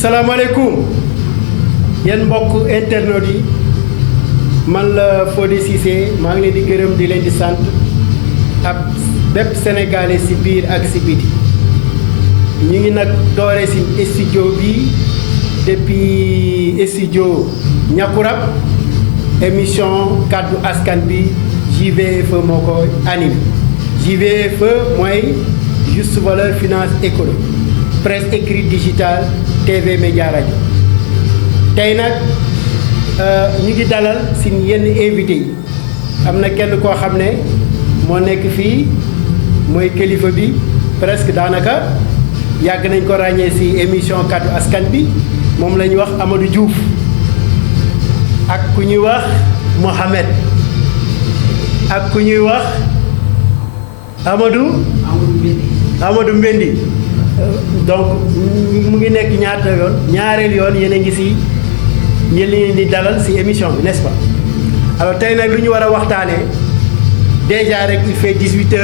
salaamaaleykum yéen mbokk internautes yi man la Fodé Cissé maa ngi leen di gërëm di leen di sant ab bépp sénégalais si biir ak si biti ñu ngi nag doore si studio bi depuis studio Ñakkurab émission kaddu askan bi JVFE moo ko animé JVFE mooy juste valeur finance économie presse écrite digitale TV média rajo tey nag ñu ngi dalal si yenn invité yi am na kenn koo xam ne moo nekk fii mooy kilifa bi presque daanaka yàgg nañ ko ràññee si émission kaddu askan bi moom la ñuy wax Amadou Diouf ak ku ñuy wax Mohamed ak ku ñuy wax Amadou Mbendi donc mu ngi nekk ñaata yoon ñaareel yoon yéen a ngi si yéen leen di dalal si émission bi n'est-ce pas alors tey nag lu ñu war a waxtaanee déjà rek il fait 18h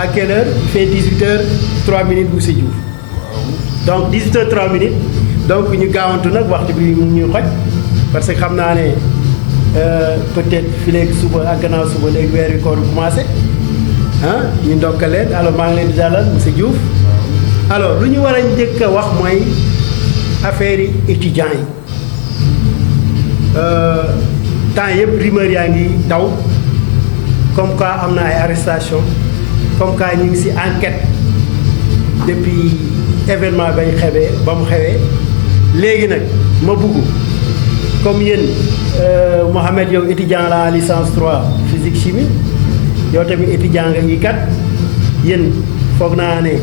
à quelle heure il fait 18h 3 minutes monsieur Diouf donc 18h 3 minutes donc ñu gaawantu nag waxtu bi mu ñuy xoj parce que xam naa ne peut-être fi léegi suba ak gannaaw suba léegi weer wi koor commencé ah ñu ndokkal leen alors maa ngi leen di dalal monsieur Diouf. alors lu ñu war a njëkk a wax mooy affaire yi étudiants yi temps yëpp rumeur yaa ngi daw comme quoi am na ay arrestation comme quoi ñu ngi ci enquête depuis événement bañ xewee ba mu xewee léegi nag ma bugg comme yéen Mohamed yow étudiant la licence 3 physique chimie yow tamit étudiant nga yi kat yéen foog naa ne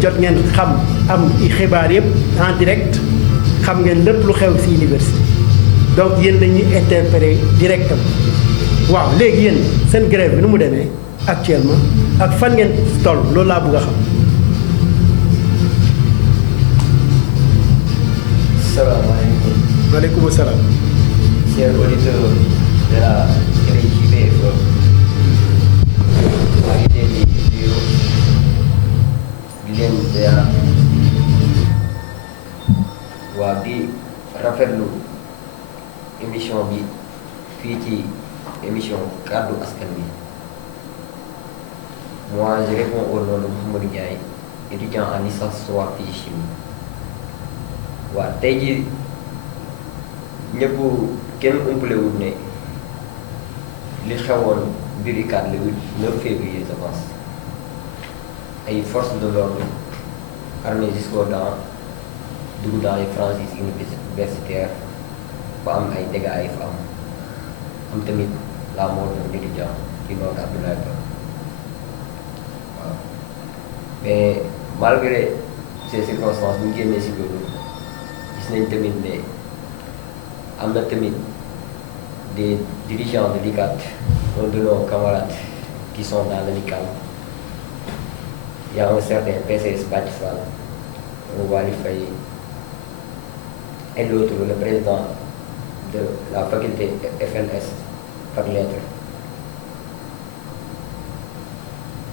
jot ngeen xam am i xibaar yëpp en direct xam ngeen lépp lu xew ci université donc yéen dañuy interpréter directement waaw léegi yéen seen grève bi nu mu demee actuellement ak fan ngeen toll loolu laa bëgg a xam. salaamaaleykum. maaleykum salaam. chers auditeurs de la JVFE maa ngi leen di nuyu di leen ziar waaw di rafetlu émission bi fii ci émission kaddu askan bi moi je réponds au nom de Mouhamadou Ndiaye étudiant en licence 3 physique chimie waaw tey jii ñëpp kenn umpalewul ne li xewoon biir UCAD le 9 février je pense ay forces de l'ordre armées jusqu'aux dents dugg dans les franchises universitaires ba am ay dégâts yi fa am tamit la mort d'un étudiant qui noot Abdoulaye Ba waaw mais malgré ces circonstances bu ñu génnee si loolu gis nañ tamit ne am na tamit des dirigeants de l'UCAD, un de nos camarades qui sont dans l'amicale. Il y a un certain PCS Batifal, un Wali Faye, et l'autre, le président de la faculté FLS, par lettre.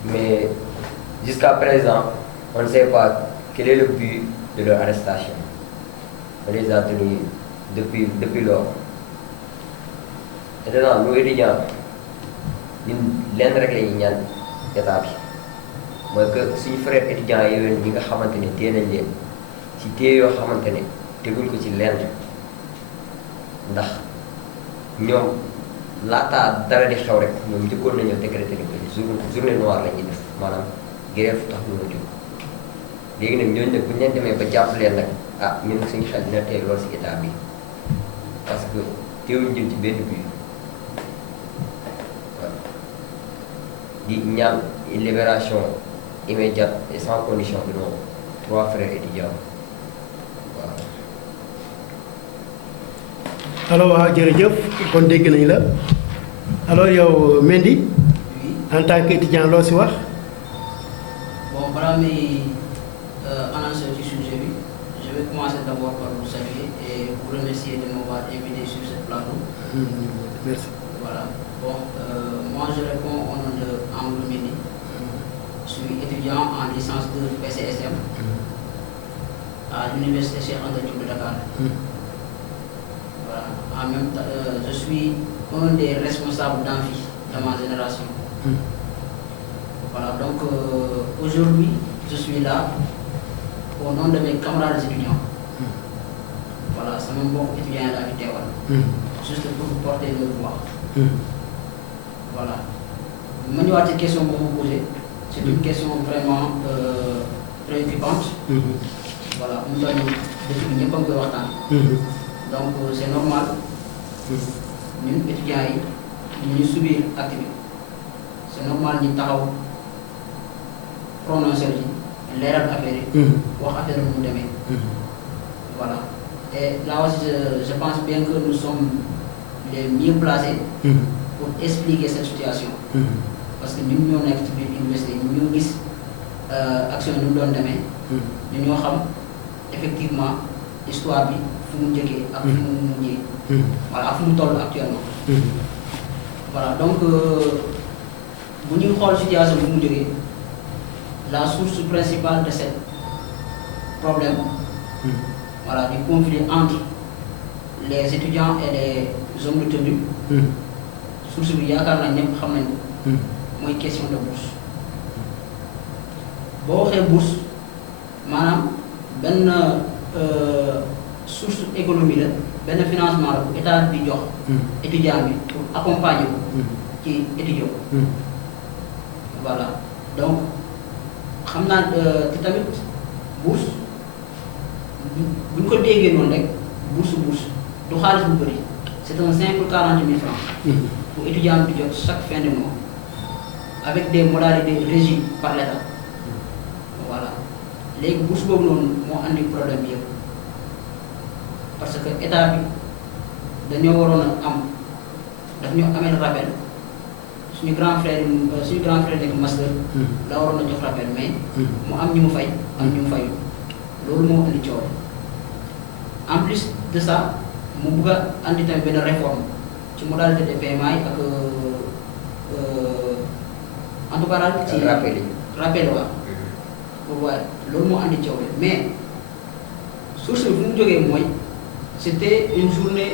Mais jusqu'à présent, on ne sait pas quel est le but de leur arrestation. On les a tenus depuis lors. Maintenant nous étudiants ñun lenn rek la ñuy ñaan état bi mooy que suñu frère étudiants yooyu ñi nga xamante ne téye nañ leen ci téye yoo xamante ne teguñ ko ci lenn ndax ñoom laataa dara di xew rek ñoom njëkkoon nañoo décréter ni ko journée noire la ñuy def maanaam grève tax ñu jóg léegi nag ñooñu nag bu ñu leen demee ba jàpp leen nag ah ñun suñu xel dina tey lool ci état bi parce que teewuñ jëm ci benn but. di ñaan une libération immédiate et sans condition de nos 3 frères étudiants waaw. alors waaw jërëjëf kon dégg nañu la alors yow Mendy. Oui. En tant qu'étudiant loo si wax. Bon, balaa may annoncer ci sujet bi je vais commencer d'abord par vous saluer et vous remercier de m'avoir invité sur ce plateau. Merci. Voilà. Bon, moi je réponds au nom de Amadou Mendy. Je suis étudiant en licence 2 PCSM. à l'université Cheikh Anta Diop de Dakar. Voilà. En même temps, je suis un des responsables d'amphi de ma génération. Voilà, donc aujourd'hui, je suis là au nom de mes camarades étudiants. Voilà, c'est mon bon étudiant à la vidéo. Juste pour vous porter le voix. Voilà. Je vais une question pour vous poser. C'est une question vraiment préoccupante. Voilà, nous avons depuis que nous avons donc c'est normal. Nous, étudiants, nous subir l'activité. C'est normal nous avons prononcé l'air affaire, voir affaire nous demain. Voilà. Et là aussi, je pense bien que nous sommes les mieux placés pour expliquer cette situation. Parce que nous sommes actifs à l'université, nous avons action nous donne demain. Nous avons effectivement l'histoire bi fu mu njëkkee ak fu mu mujjee. Voilà, ak fu mu toll actuellement. Voilà, donc bu ñuy xool situation bi mu jógee la source principale de ce problème, voilà, du conflit entre les étudiants et les hommes de tenue, source bi yaakaar naa ñëpp xam nañ ko mooy question de bourse. Boo waxee bourse maanaam benn source économie la benn financement la bu état bi jox étudiant bi pour accompagner ko ci étudiant. Voilà, donc xam naa te tamit bourse bu ñu ko déggee noonu rek bourse du xaalis bu bëri, c'est un simple 40 000 francs pour étudiant bi di jot chaque fin de mois avec des modalités régies par l'État. Voilà, léegi bourse boobu noonu moo andi problème bi yëpp parce que état bi dañoo waroon a am daf ñu amee rappel suñu grand frère nekk master la waroon a jox rappel mais mu am ñu mu fay am ñu mu fayu loolu moo andi coow. En plus de ça mu bugg a andi tamit benn réforme ci modalité de paiement yi ak en tout cas daal ci rappel waaw pour waaye loolu moo andi coow mais source bi fu mu jógee mooy c'était une journée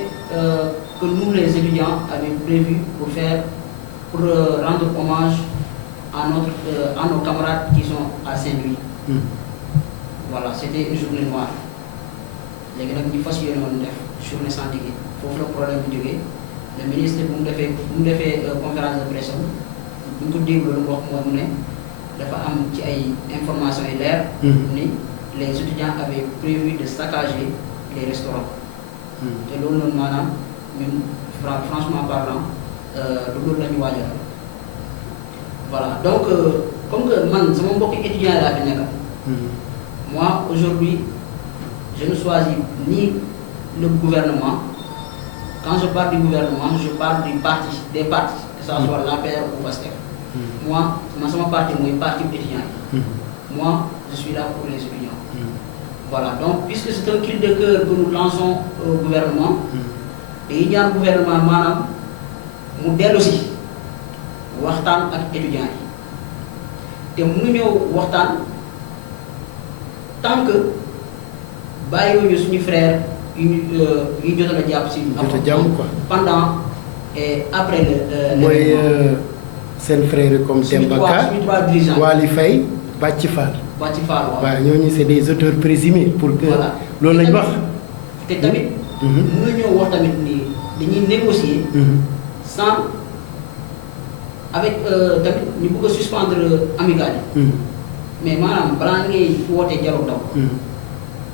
que nous les étudiants avions prévu pour rendre hommage à nos camarades qui sont à Saint-Louis. Voilà, c'était une journée noire. Les gens qui font une journée sans ticket. Pour le problème du jógee le ministre bu mu defee conférence de presse bu ñu ko déglu lu mu wax mooy mu ne dafa am ci ay informations yi leer ni les étudiants avaient prévu de saccager les restaurants. te loolu noonu maanaam ñun franchement parlant loolu la ñu waajal. Voilà, donc comme que man sama mbokki étudiants laa fi nekkal. Moi aujourd'hui je ne choisis ni le gouvernement. Quand je parle du gouvernement, je parle des partis, que ce soit l'APR ou PASTEF. Moi, sama parti mooy parti étudiant. Moi, je suis là pour les étudiants. Voilà, donc puisque c'est un cri de cœur que nous lançons au gouvernement, et il y a un gouvernement maanaam mu dellu si waxtaan ak étudiants yi te mënuñoo waxtaan tant que bàyyiwuñu suñu frère yu jotoon a jàpp si. pendant et après le. mooy seen frère comme Demba Ka Waly Faye Bathie Fall. waaw ñooñu c'est des auteurs présumés pour que. voilà loolu lañ wax. te tamit. mënuñoo wax tamit ni dañuy négocier. sans avec tamit ñu bëgg a suspendre amicale yi. mais maanaam balaa ngay wootee dialogue daw.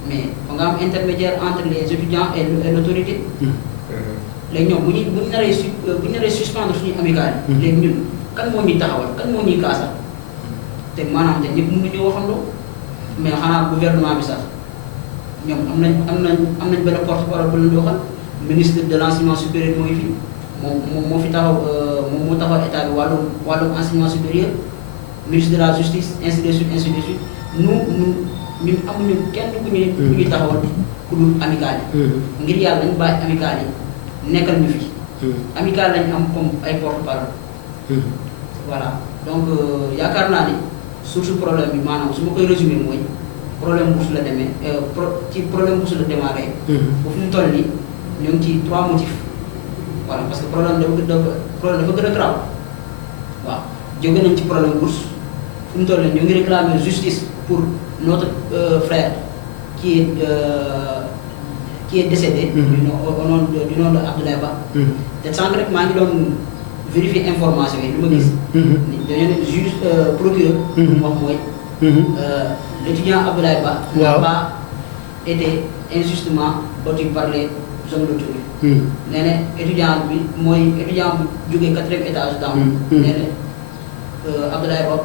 mais fa nga am intermédiaire entre les étudiants et l'autorité. léegi ñoom bu ñu naree suspendre suñu amicale yi. léegi ñun kan moo ñuy taxawal kan moo ñuy kaasal. te maanaam te ñëpp mënuñu waxandoo mais xanaa gouvernement bi sax ñoom am nañ benn porte-parole bu leen di waxal ministre de l'enseignement supérieur mooy fi moo fi taxaw moom moo taxaw état bi wàllum enseignement supérieur ministre de la justice ainsi de suite ñun amuñu kenn ku ñuy taxawal ku dul amicale yi. ngir yàlla dañu bàyyi amicale yi nekkal ñu fi. amicale lañu am comme ay porte-parole. Voilà, donc yaakaar naa ni source problème bi maanaam su ma koy résumer mooy problème bourse la demee ci problème bourse la démarré. foofu ñu toll nii ñu ngi ci 3 motifs voilà parce que problème dafa gën a grave waaw jóge nañ ci problème bourse fu ñu toll nii ñu ngi réclamer justice pour notre frère qui est décédé. au nom de Abdoulaye Ba. te sànq rek maa ngi doon vérifier information yi li ma gis. dañoo ne juge procureur. wax mooy. L'étudiant Abdoulaye Ba n'a pas été injustement battu par les hommes de tenue. nee na étudiant bi mooy étudiant bu jógee 4e étage daaw. nee na Abdoulaye Ba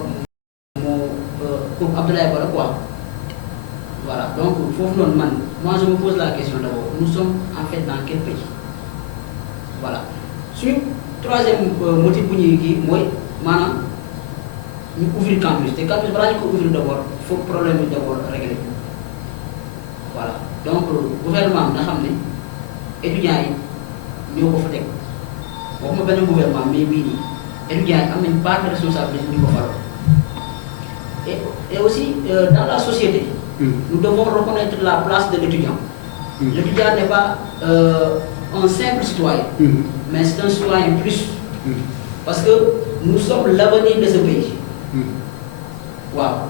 moo pour Abdoulaye Ba la quoi. Voilà, donc foofu noonu man moi je me pose la question d'abord nous sommes en fait dans quel pays voilà suñu troisième motif bu ñuy kii mooy maanaam ñu ouvrir campus te campus balaa ñu ko ouvrir d'abord faut problème bi d'abord régler voilà donc gouvernement nga xam ne étudiants yi ñoo ko fa teg waxuma benn gouvernement mais bii nii étudiants yi am nañ part de responsabilité ñu ko faral et aussi dans la société. Nous devons reconnaître la place de l'étudiant. L'étudiant n'est pas un simple citoyen, mais c'est un citoyen plus. Parce que nous sommes l'avenir de ce pays. Wow.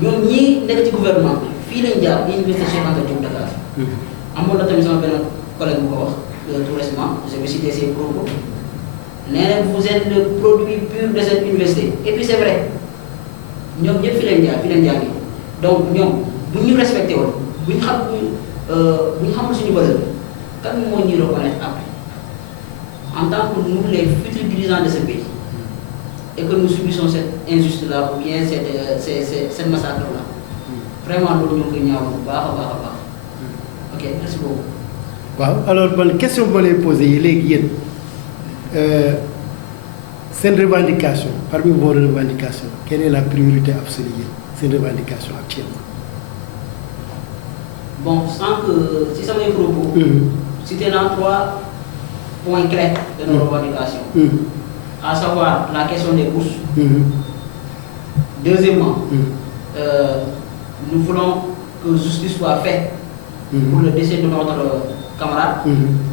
Nous ñii nekk ci gouvernement bi fii lañ jaar université Cheikh Anta Diop Dakar. amoon na tamit sama benn collègue bu ko wax tout récemment je vais citer ses propos. nee na vous êtes le produit pur de cette université et puis c'est vrai ñoom ñëpp fi lañ jaar donc ñoom. bu ñu respecté woon bu ñu xamul suñu valeur kan moo ñuy reconnaître après en tant que nous les futurs dirigeants de ce pays et que nous subissons cette injustice là ou bien cette massacre là vraiment loolu ñu ngi koy ñaawlu bu baax a baax ok merci beaucoup. waaw alors ban question bu ma lay posé yi léegi yéen seen revendication parmi vos revendications quelle est la priorité absolue yéen seen revendication actuellement. Bon, sans que, si ça mes propos, citer dans 3 points clés de nos revendications, à savoir la question des bourses. Deuxièmement, nous voulons que justice soit faite pour le décès de notre camarade,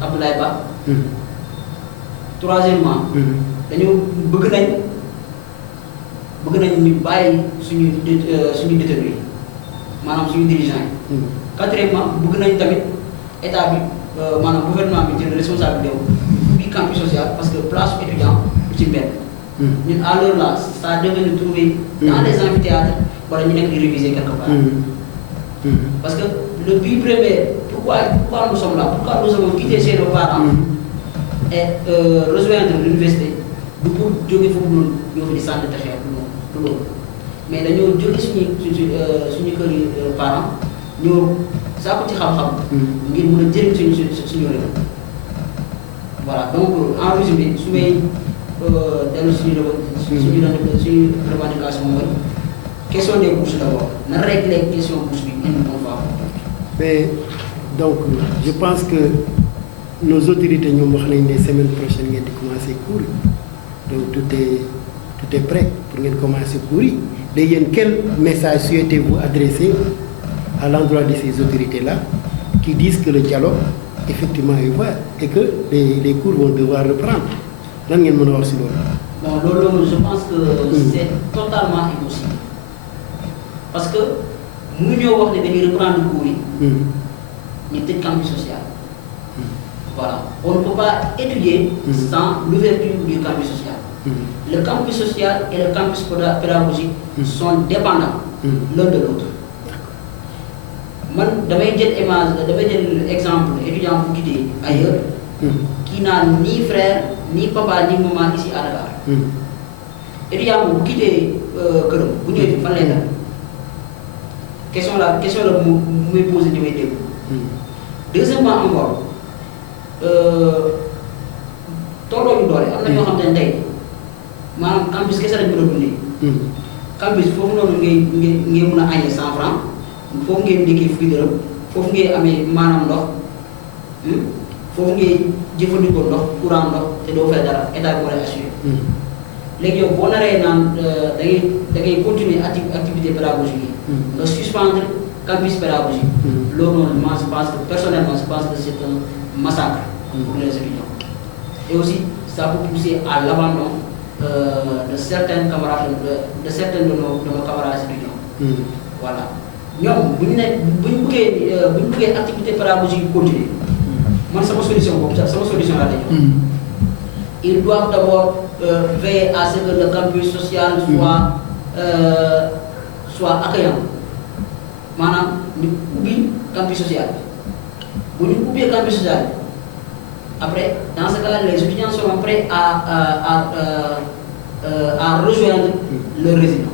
Abdoulaye Ba. Troisièmement, nous voulons ñu bàyyi suñu détenu maanaam suñu dirigeant yi. Quatrièmement bëgg nañ tamit état bi maanaam gouvernement bi jël responsabilité bi campus social parce que place étudiant ci mbedd. ñun à l'heure là ça a devenu trouver dans les amphithéâtres wala ñu nekk di réviser quelque part. Parce que le but premier pourquoi nous sommes là pourquoi nous avons quitté chez nos parents et rejoindre l'université du pour jóge foofu noonu ñoo fi di sànni te xeer du loolu mais dañoo jóge suñu kër yi parents ñoo saako ci xam-xam. ngir mën a jëriñ suñu réew. voilà donc en résumé su may dellu suñu revendication mooy question des bourses d'abord na régler question bourse bi une bonne fois. mais donc je pense que nos autorités ñoom wax nañ ne semaine prochaine ngeen di commencer cours donc tout est prêt pour ngeen commencer cours yi léegi yéen quel message souhaitez-vous adresser à l'endroit de ces autorités-là qui disent que le dialogue effectivement est ouvert et que les cours vont devoir reprendre lan ngeen mën a wax si loolu. bon loolu je pense que c'est totalement impossible parce que mënuñoo wax ne dañuy reprendre cours yi. ñu tëj campus social. voilà on ne peut pas étudier sans l'ouverture du campus social. Le campus social et le campus pédagogique sont dépendants l'un de l'autre. Man damay jël exemple étudiant bu quitté ailleurs qui n'a ni frère ni papa ni maman ici à Dakar. Étudiant bu quitté këram bu ñëwee fi fan lay def question la mu muy posé di may dégg. Deuxièmement encore tolloo ñu doole am na ñoo xam ne tey maanaam campus kese lañ mën a dundee. campus foofu noonu ngay mën a añee 100 francs foofu ngeen ndékkee fukki dërëm foofu ngay amee maanaam ndox foofu ngay jëfandikoo ndox courant ndox te doo fay dara état bi moo lay assuré. léegi yow boo naree naan da ngay continuer activité pédagogique yi. nga suspendre campus pédagogique. Moi, je pense que personnellement, je pense que c'est un massacre pour les étudiants. Et aussi, ça peut pousser à l'abandon de certains camarades, de certains de nos camarades étudiants. Voilà. Nous, si nous voulons activité pédagogique continuer, moi, c'est ma solution là. Ils doivent d'abord veiller à ce que le campus social soit accueillant. Maintenant, nous oublions le campus social. Si nous oublions le campus social, après, dans ce cas-là, les étudiants seront prêts à rejoindre le résident.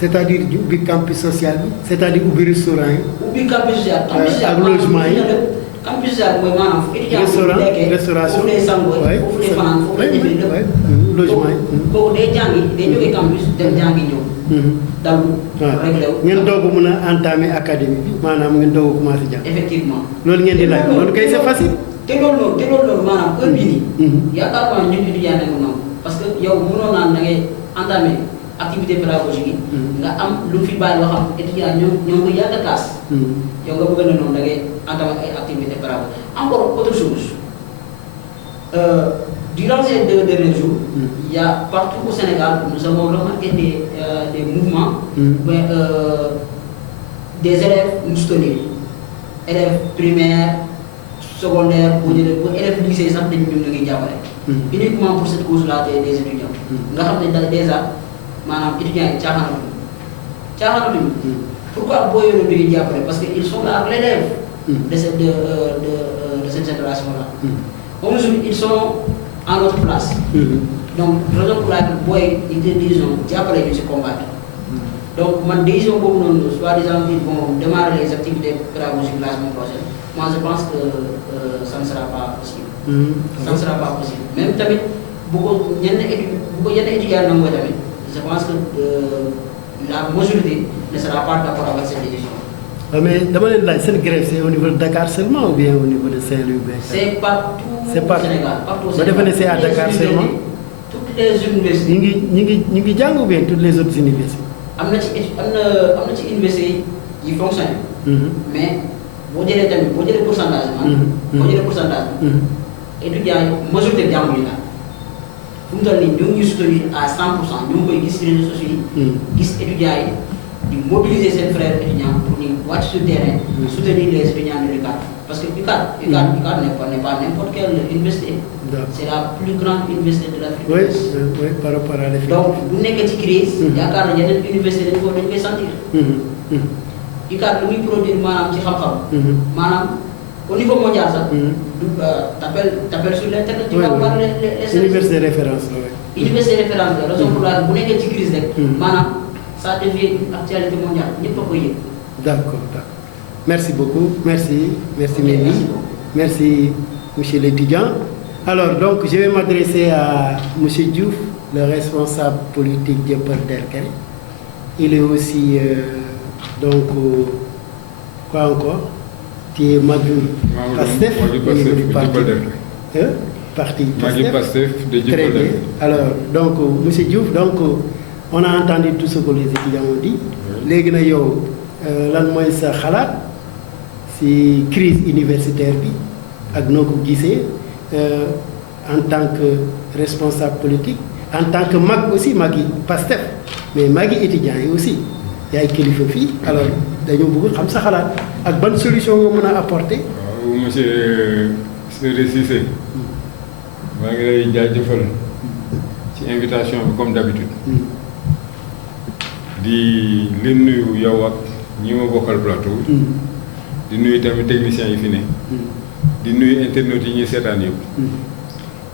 C'est-à-dire du campus social, c'est-à-dire du restaurant. Ou campus social. Logement. Campus social, moi, restauration. Pour les sangs, pour les fans, pour les logement. Pour les gens, des campus, des gens qui dans ngeen doog mën a entamer académie bi maanaam ngeen doog commencé jàng. Effectivement. loolu ngeen di laaj loolu kay c'est facile. te loolu maanaam heure bii nii. yaakaar naa ñun étudiant nañu noonu parce que yow mënoon naa da ngay entamer activité pédagogique yi. nga am lu fi bàyyi loo xam étudiant ñoo ko yàgg a kaas. yow nga bëgg na noonu da ngay entamer ay activité pédagogique. Encore autre chose. Durant ces 2 derniers jours, il y a partout au Sénégal, nous avons remarqué des mouvements, des élèves nous soutenir. Élèves primaires, secondaires, élèves lycée, ça uniquement pour cette cause-là des étudiants. Nous avons déjà, étudiants, pourquoi Boyo parce qu'ils sont là, l'élève de cette génération-là. Aujourd'hui, ils sont à notre place. Donc, raison pour laquelle ils disent diable se combattre. Donc, ma décision pour nous, soi-disant, ils vont démarrer les activités pédagogiques la semaine prochaine. Moi, je pense que ça ne sera pas possible. Ça ne sera pas possible. Même tamit, beaucoup d'étudiants n'ont pas je pense que la majorité ne sera pas d'accord avec cette décision. Mais d'abord, cette grève, c'est au niveau de Dakar seulement ou bien au niveau de Saint-Louis? C'est partout au Sénégal. Partout au Sénégal. C'est à Dakar seulement? Toutes les universités. Nous avons ou bien toutes les autres universités? Il y a universités qui fonctionnent. Mais, vous avez le pourcentage. Étudiants, la majorité des gens nous avons soutenir à 100%. Nous avons des réseaux sociaux, des étudiants, de mobiliser ses frères étudiants pour nous watch sur le terrain, soutenir les étudiants de l'UQAD. Parce que l'UQAD n'est pas n'importe quelle université. C'est la plus grande université de l'Afrique. Oui, par rapport à l'Afrique. Donc, vous n'avez qu'à crise, il y a une université qui peut sentir. l'UQAD, lui, produit au niveau mondial, t'appelles sur l'internet, tu vas voir les universités de référence. Université de référence, la raison pour laquelle vous n'avez qu'à crise, ça devient une actualité mondiale. D'accord. Merci beaucoup. Merci Mélie. Merci, monsieur l'étudiant. Alors, donc, je vais m'adresser à monsieur Diouf, le responsable politique de Derklé. Il est aussi, quoi encore? Qui est Magui Pastef, parti Pastef. Très bien. Alors, donc, monsieur Diouf, on a entendu tout ce que les étudiants ont dit. Légui na yow lan moy sa xalaat ci crise universitaire bi ak noko gissé en tant que responsable politique, en tant que mag aussi magi Pastef, mais magi étudiant aussi yaay kilifa fi. Alors dañu bëgg xam sa xalaat ak ban solution nga mëna apporter. Monsieur Cissé, maa ngi lay jaajëfal ci invitation bi comme d'habitude. di leen nuyu yow ak ñi ma bokkal plateau. di nuyu tamit techniciens yi fi ne. di nuyu internautes yi ñuy seetaan yëpp.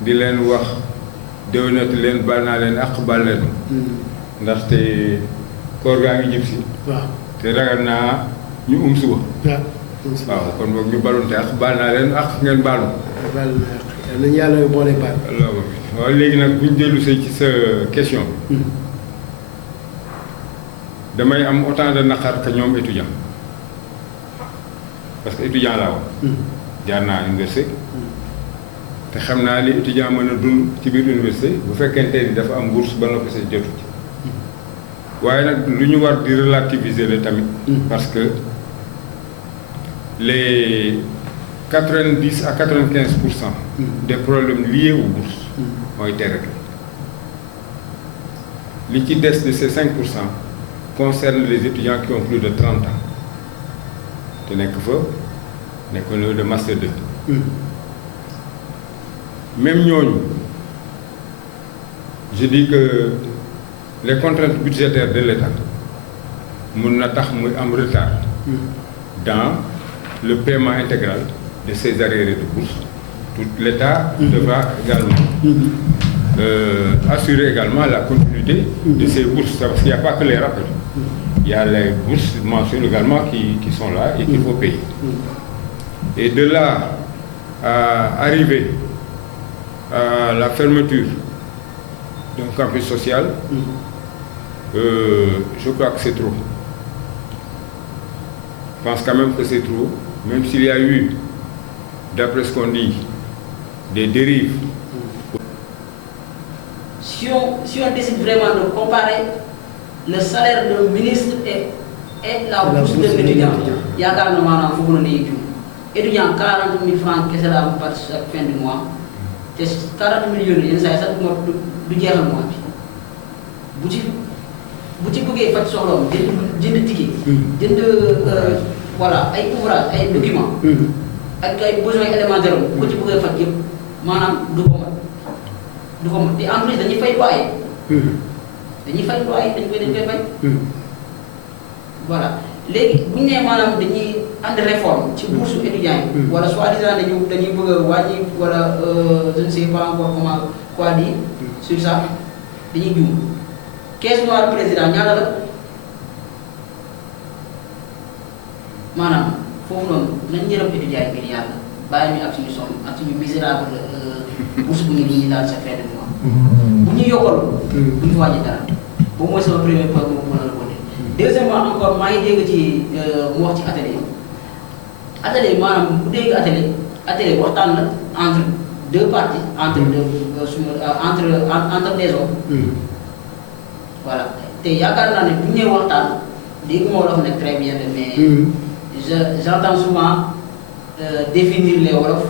di leen wax déwénati leen baal naa leen ak baal leen. ndaxte koor gaa ngi jib si. waaw te ragal naa ñu suba. waaw kon boog ñu balonte ak baal naa leen ak ngeen baalu. baal nañu yàlla boole baal. waaw léegi nag bu ñu dellu see ci sa question. damay am autant de naqar que ñoom étudiant parce que étudiant laa woon. jaar naa université. te xam naa li étudiant mën a dund ci biir université bu fekkente ni dafa am bourse ba noppi sa jotu ci. waaye nag lu ñu war di relativiser la tamit. parce que les 90 à 95% des problèmes liés aux bourses ont été réglés. Liquidité de ces 5% concerne les étudiants qui ont plus de 30 ans. Ce n'est que le Master 2. Même nous, je dis que les contraintes budgétaires de l'État nous ont retard dans le paiement intégral de ces arriérés de bourse. Tout l'État devra également assurer également la continuité de ces bourses, parce qu'il n'y a pas que les rappels. Il y a les bourses mensuelles également qui sont là et qu'il faut payer. Et de là à arriver à la fermeture d'un campus social, je crois que c'est trop. Je pense quand même que c'est trop, même s'il y a eu, d'après ce qu'on dit, des dérives. Si on décide vraiment de comparer le salaire d'un ministre et la bourse de l'étudiant, il y a quand même un fou de étudiant 40 000 francs que c'est la chaque fin du mois. 40 millions de ça du jeexal mois bi bu ci bëggee faj soxloom jënd ticket jënd voilà ay ouvrage ay documents ak ay besoins élémentaires bu ci bëggee faj yëpp maanaam du ko mat te en plus dañuy fay loyer dañ koy fay voilà léegi bu ñu nee maanaam dañuy andi réforme ci bourse étudiants yi wala soi-disant dañuy bëgg a wàññi wala je ne sais pas encore comment quoi dire sur ça dañuy juum 15 mois président ñaata la maanaam foofu noonu nañ yërëm étudiants yi ngir yàlla bàyyi ñu ak suñu somme ak suñu misérable bourse bu ñu daal chaque fin de mois bu ñu yokkal bu ñu wàññi dara boobu mooy sama premier point bu ma mën a répondre. Deuxièmement encore maa ngi dégg ci mu wax ci atelier maanaam bu dégg atelier waxtaan la entre deux parties entre des hommes. Voilà te yaakaar naa ne bu ñu nee waxtaan dégg moo la nekk très bien mais j'entends souvent définir les wolof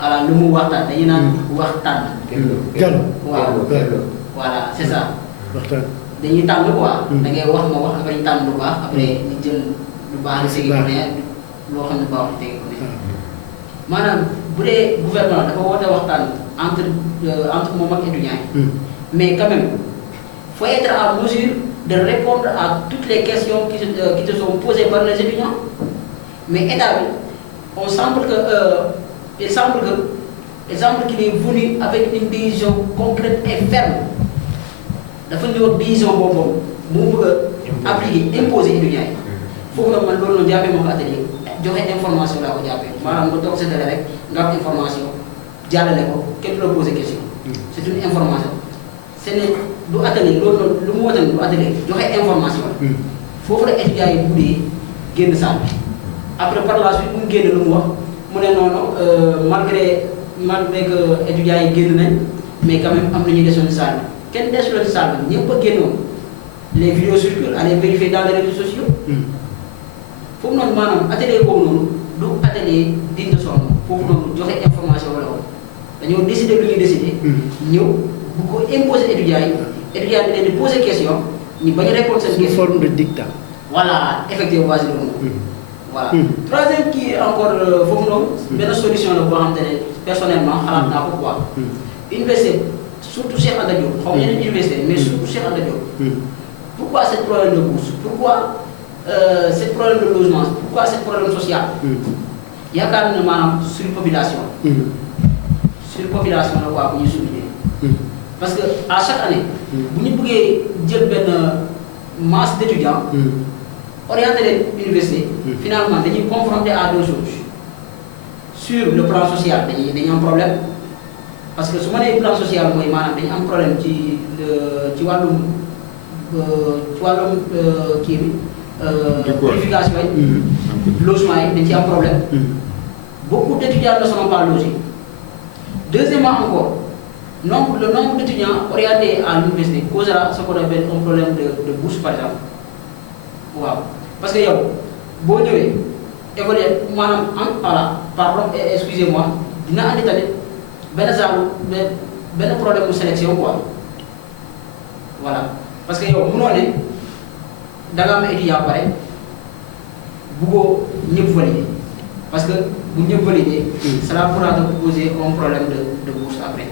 alors lu mu waxtaan dañuy naan waxtaan. waaw voilà c'est ça. waxtaan dañuy tànn quoi. da ngay wax ma wax après ñu tànn lu baax après ñu jël lu baax li tegi ko ne loo xam ne baaxul tegi ko ne maanaam bu dee gouvernement dafa woote waxtaan entre moom ak étudiants yi mais quand même faut être en mesure de répondre à toutes les questions qui te sont posées par les étudiants mais état bi on semble que il semble qu'il est venu avec une décision concrète et ferme dafa ñëw ak décision boobu mu bëgg a appliquer imposer étudiants yi foofu nag man loolu noonu jàppee moo ko atelier joxe information laa ko jàppee maanaam nga toog sa télé rek nga am information jàllale ko kenn du la poser question c'est une information ce n'est du atelier loolu noonu lu mu woote du atelier joxe information foofu la étudiants yi buddee génn salle bi après par la suite bu mu génn lu mu wax mu ne noonu malgré que étudiants yi génn nañ mais quand même am na ñuy desoon salle bi kenn desul ci salle bi ñëpp a génnoon les vidéos circulent allez vérifier dans les réseaux sociaux. foofu noonu maanaam atelier boobu noonu du atelier digne de son nom foofu noonu joxe information wala woon dañoo décider lu ñuy décider. ñëw bu ko imposer étudiants yi étudiants yi leen di poser question ñu bañ a répondre seen question. forme de dictat. voilà effectivement c'est loolu. voilà troisième kii encore foofu noonu. benn solution la boo xamante ne personnellement xalaat naa ko quoi. université surtout Cheikh Anta Diop. xaw ma yeneen université mais surtout Cheikh Anta Diop. Pourquoi ce problème de bourse? Pourquoi ce problème de logement? Pourquoi ce problème social? Il y a quand même une surpopulation. Surpopulation, on va souligner. Parce qu'à chaque année, vous ne pouvez dire une masse d'étudiants orientés à l'université, finalement, ils sont confrontés à deux choses. Sur le plan social, il y a un problème. Parce que sur le plan social, il y a un problème qui qualification, logement, il y a un problème. Beaucoup d'étudiants ne sont pas logés. Deuxièmement encore, le nombre d'étudiants orientés à l'université causera ce qu'on appelle un problème de bourse par exemple. Wow. Parce que évoluer maanaam voilà pardon excusez-moi dina andi tamit benn genre benn problème de sélection quoi voilà parce que yow mënoo ne da nga am étudiant pare buggoo ñëpp valider parce que bu ñëpp valider cela pourra te poser un problème de bourse après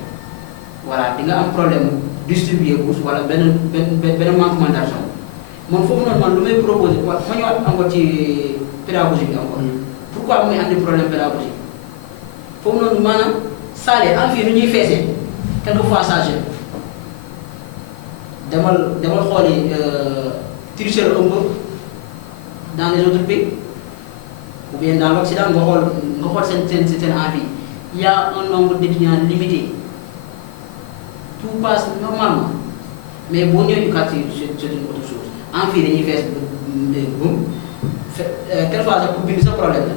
voilà di nga am problème distribuer bourse wala benn manquement d'argent man foofu noonu man lu may proposer ma ñëwaat encore ci pédagogie bi encore pourquoi muy andi problème pédagogique foofu noonu maanaam saale am fii nu ñuy feesee quelquefois ça gêne demal xooli tricher un peu dans les autres pays ou bien dans l'Occident nga xool seen envie il y a un nombre d'étudiants limité tout passe normalement mais boo ñëwee du quartier c'est une autre chose en fii dañuy fees quelquefois sax pour bind sa problème la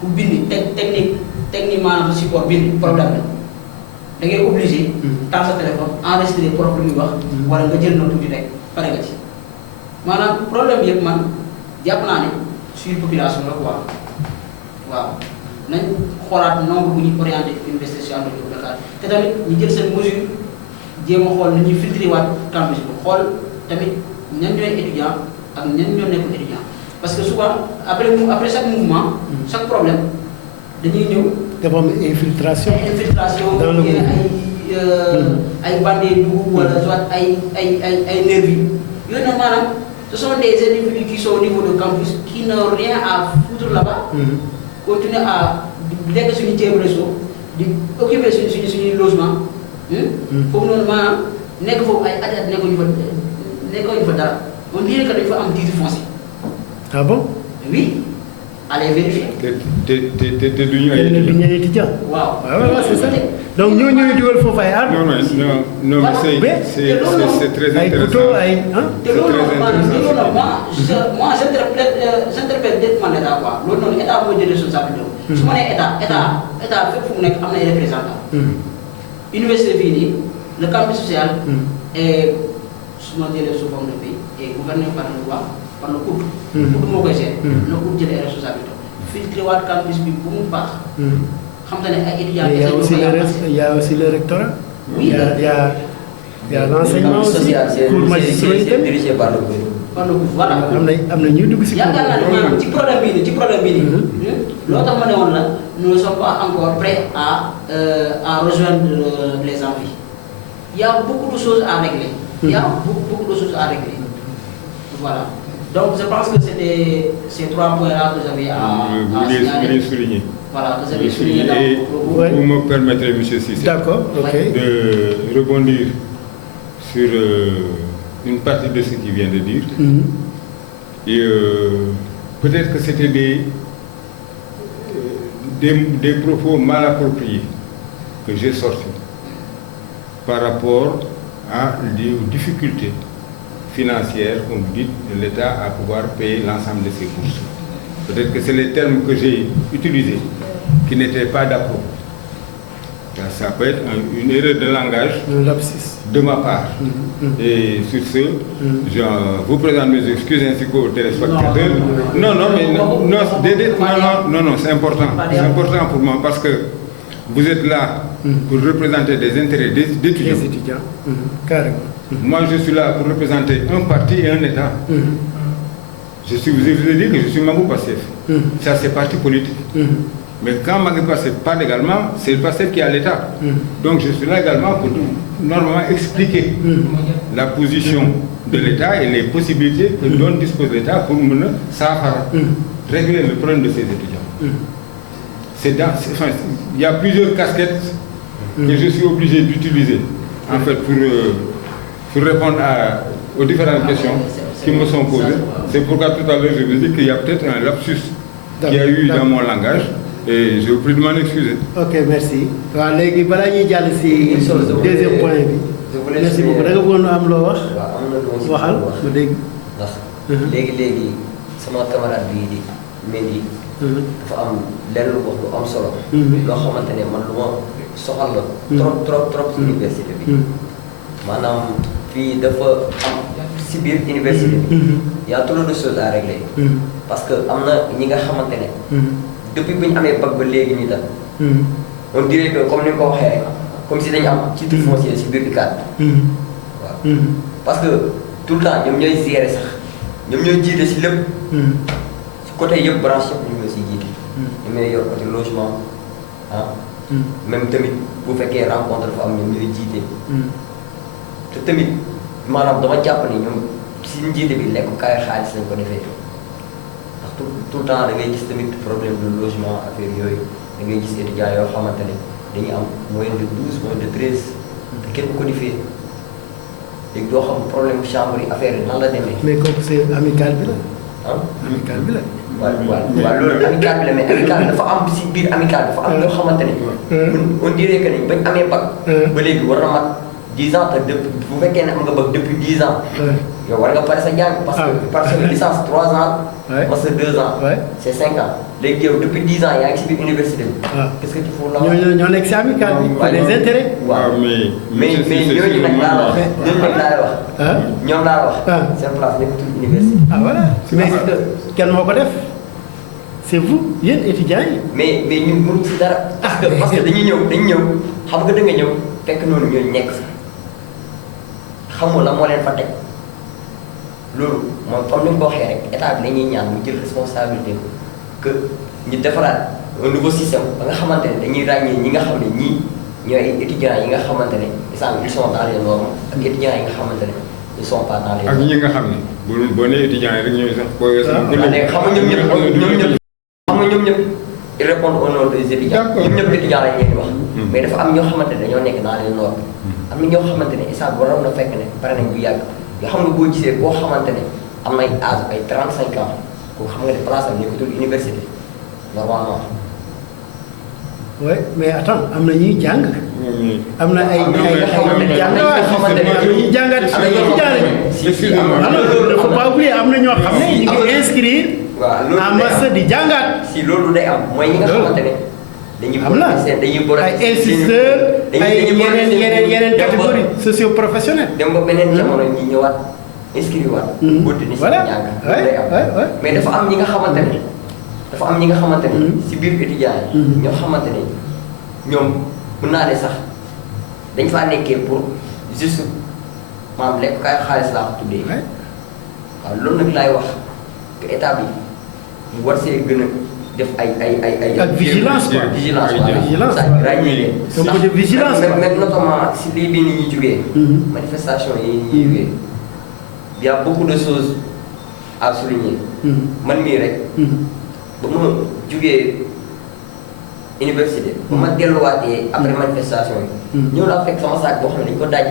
pour bind technique maanaam support bind problème la da ngay obligé taal sa téléphone enregistré prof lu muy wax wala nga jël note tuuti rek pare nga ci maanaam problème bi yëpp man jàpp naa ne surpopulation la quoi waaw nañ xoolaat nombre bu ñuy orienté université Cheikh Anta Diop Dakar te tamit ñu jël seen mesure jéem a xool ni ñuy filtré waat campus bi xool tamit ñan ñooy étudiant ak ñan ñoo nekkul étudiant parce que souvent après chaque mouvement chaque problème dañuy ñëw dafa am infiltration dans le ay bandits dugub wala soit ay nervis yooyu nag maanaam ce sont des individus qui sont au niveau de campus qui n'ont rien à foutre là-bas continuer à lekk suñu ceeb réseau di occuper suñu logement foofu noonu maanaam nekk foofu ay at nekkuñu fa dara on dirait que dañu fa am titre foncier. Ah bon? Oui. Allez vérifier. te duñu ay étudiant. waaw voilà c'est ça. donc ñoo ñooy dugal foofu ay armes. non c'est très intéressant. ay couteaux ay te loolu noonu moi j'interpelle directement l'État quoi loolu noonu état mooy jël responsabilité su ma nee état fépp fu mu nekk am na ay représentants. université fii nii le campus social. est su ma jëlee sous forme de pays est gouverné par le loi par le COUD. COUD moo koy seet. na COUD jëlee ay responsabilités filtré waat campus bi bu mu baax. xam nga ne ay étudiants. il y a aussi le rectorat. oui il y a l'enseignement aussi. cours magistraux yi tamit dirigé par le COUD. par le COUD voilà. am na ñuy dugg si. yaakaar naa ne maanaam ci problème bii nii loo tax ma ne woon la nous ne sommes pas encore prêts à rejoindre les amphis. Il y a beaucoup de choses à régler. Il y a beaucoup de choses à régler. Voilà. Donc je pense que c'était ces 3 points-là que j'avais à souligner. Voilà, que j'avais souligné dans vous me permettrez, M. Cissé, d'accord, okay, de rebondir sur une partie de ce qu'il vient de dire. Et peut-être que c'était des propos mal appropriés que j'ai sortis par rapport aux difficultés financières, comme vous dites, de l'État à pouvoir payer l'ensemble de ses bourses. Peut-être que c'est les termes que j'ai utilisés qui n'étaient pas d'approprié. Ça peut être une erreur de langage de ma part. Et sur ce, je vous présente mes excuses ainsi qu'aux téléspectateurs. Non, c'est important. C'est important pour moi parce que vous êtes là pour représenter des intérêts d'étudiants. Carrément. Moi, je suis là pour représenter un parti et un État. Je vous ai dit que je suis Mabou Passef. Ça, c'est parti politique. Mais quand Mabou Passef parle également, c'est le Passef qui est à l'État. Donc, je suis là également pour normalement expliquer la position de l'État et les possibilités dont dispose l'État pour régler le problème de ses étudiants. Il y a plusieurs casquettes que je suis obligé d'utiliser en fait pour répondre aux différentes questions qui me sont posées. C'est pourquoi tout à l'heure je vous dis qu'il y a peut-être un lapsus qui a eu dans mon langage et je vous prie de m'en excuser. Ok, merci. waaw léegi balaa ñuy jàll si deuxième point bi. merci beaucoup da nga bëggoon am loo wax. waaw am na lu ma si waxal ma dégg. ndax léegi sama camarade bii di Mendy dafa am lenn lu wax lu am solo. loo xamante ne man lu ma soxal la. trop ci université bi. maanaam fii dafa am si biir université bi y a trop de choses à régler parce que am na ñi nga xamante ne depuis bu ñu amee bac ba léegi nii tam on dirait que comme ni nga ko waxee rek comme si dañu am titre foncier si biir UCAD waaw parce que tout le temps ñoom ñooy gérer sax ñoom ñooy jiite si lépp si côté yëpp branche yëpp ñu ngi si jiite ñoom ñooy yor côté logement ah même tamit bu fekkee rencontre dafa am ñoom ñooy jiite te tamit maanaam dama jàpp ni ñoom si njiite bi lekk kaay xaalis lañ ko defee ndax tout le temps da ngay gis tamit problème de logement affaire yooyu da ngay gis étudiants yoo xamante ne dañuy am moyenne de 12 moyenne de 13 te kenn ko defee léegi doo xam problème chambre yi affaire yi nan la demee. mais kooku c'est amical bi la. ah amical bi la. waaw loolu amical bi la mais amical dafa am si biir amical dafa am ñoo xamante ne. on dirait que ni bañ amee bac. ba léegi war na mat 10 ans te depuis bu fekkee ne am nga bac depuis 10 ans. yow war nga pare sa jàng. parce que licence 3 ans. master 2 ans. c'est 5 ans. léegi yow depuis 10 ans yaa ngi si biir université bi. qu'est-ce que tu fous là. ñoo nekk si amical bi. pour des intérêts. waaw mais ñooñu nag laa la wax. ñooñu nag laa la wax. ñoom laa la wax. seen place nekkatul université. ah voilà mais kenn moo ko def. c'est vous yéen étudiants yi. mais ñun mënuñ si dara. parce que dañuy ñëw xam nga da nga ñëw fekk noonu ñooñu nekk sax xamul la moo leen fa teg loolu moom comme ni nga ko waxee rek état bi dañuy ñaan mu jël responsabilité que ñu defaraat un nouveau système ba nga xamante ne dañuy ràññee ñi nga xam ne ñii ñooy étudiants yi nga xamante ne ils sont dans les normes ak étudiants yi nga xamante ne ils sont pas dans les normes. ak ñi nga xam ne boo nee étudiants yi rek ñooy sax boo weesoo. xam nga ñoom ñëpp ils répondent au nom des étudiants. ñoom ñëpp étudiants lañ leen di wax. mais dafa am ñoo xamante ne dañoo nekk dans les normes. am na ñoo xamante ne instant waroon na fekk ne pare nañ bu yàgg yoo xam nga boo gisee boo xamante ne am nay âge ay 35 ans kooku xam nga ne place am nekkatul université normalement. oui mais attends am na ñuy jàng. am na ay jàngat dafa pas oublier am na ñoo xam ne ñu ngi inscrire. waaw en master di jàngaat. si loolu day am mooy ñi nga xamante ne. am na ay insisteurs ay yeneen catégorie socio-professionnelle. dem ba beneen jamono ñi ñëwaat inscrire waat. continuer si jàng day am mais dafa am ñi nga xamante ne si biir étudiants yi. ñoo xamante ne ñoom mën naa ne sax dañ faa nekkee pour juste maanaam lekk kaay xaalis laa ko tuddee. waaw loolu nag laay wax que état bi mu war see gën a def ay. ak vigilance quoi vigilance ràññee leen. donc de vigilance quoi mais notamment si lii bii ni ñuy jugee. manifestation yi ni ñuy jugee. il y a beaucoup de choses à souligner. man mii rek. ba ma jugee université. ba ma delluwaatee après manifestation yi. ñëw naa fekk sama saak boo xam ne dañu ko daj.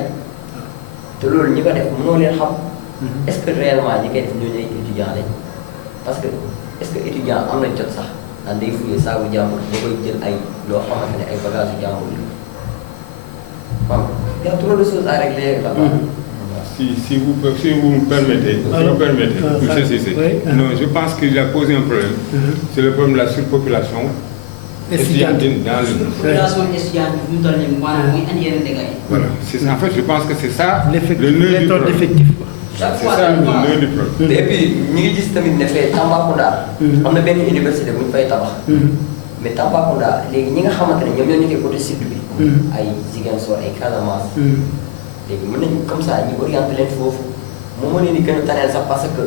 te loolu ñi ko def mënoo leen xam. est-ce que réellement ñi koy def ñooñu ay étudiants lañ parce que est-ce que étudiant am nañ jot sax naan day fuyee saabu jàmbur da koy jël ay loo xamante ne ay bagages yu jàmbur yi bon y a trop de choses à régler là-bas. Si vous me permettez, monsieur Cissé, non, je pense qu'il a posé un problème. C'est le problème de la surpopulation estudiantine dans le. Population estudiantine bu ñu toll nii maanaam muy andi yeneen dégâts yi. Voilà, en fait, je pense que c'est ça le nœud du problème. C'est ça le nœud du problème. Et puis ñu ngi gis tamit ne fee Tambacounda. am na benn université bu ñu fay tabax. mais Tambacounda léegi ñi nga xamante ne ñoom ñoo nekkee côté sud bi. ay Ziguinchor ay Casamance. léegi mën nañu comme ça ñu orienté leen foofu moo mën leen di gën a taneel sax parce que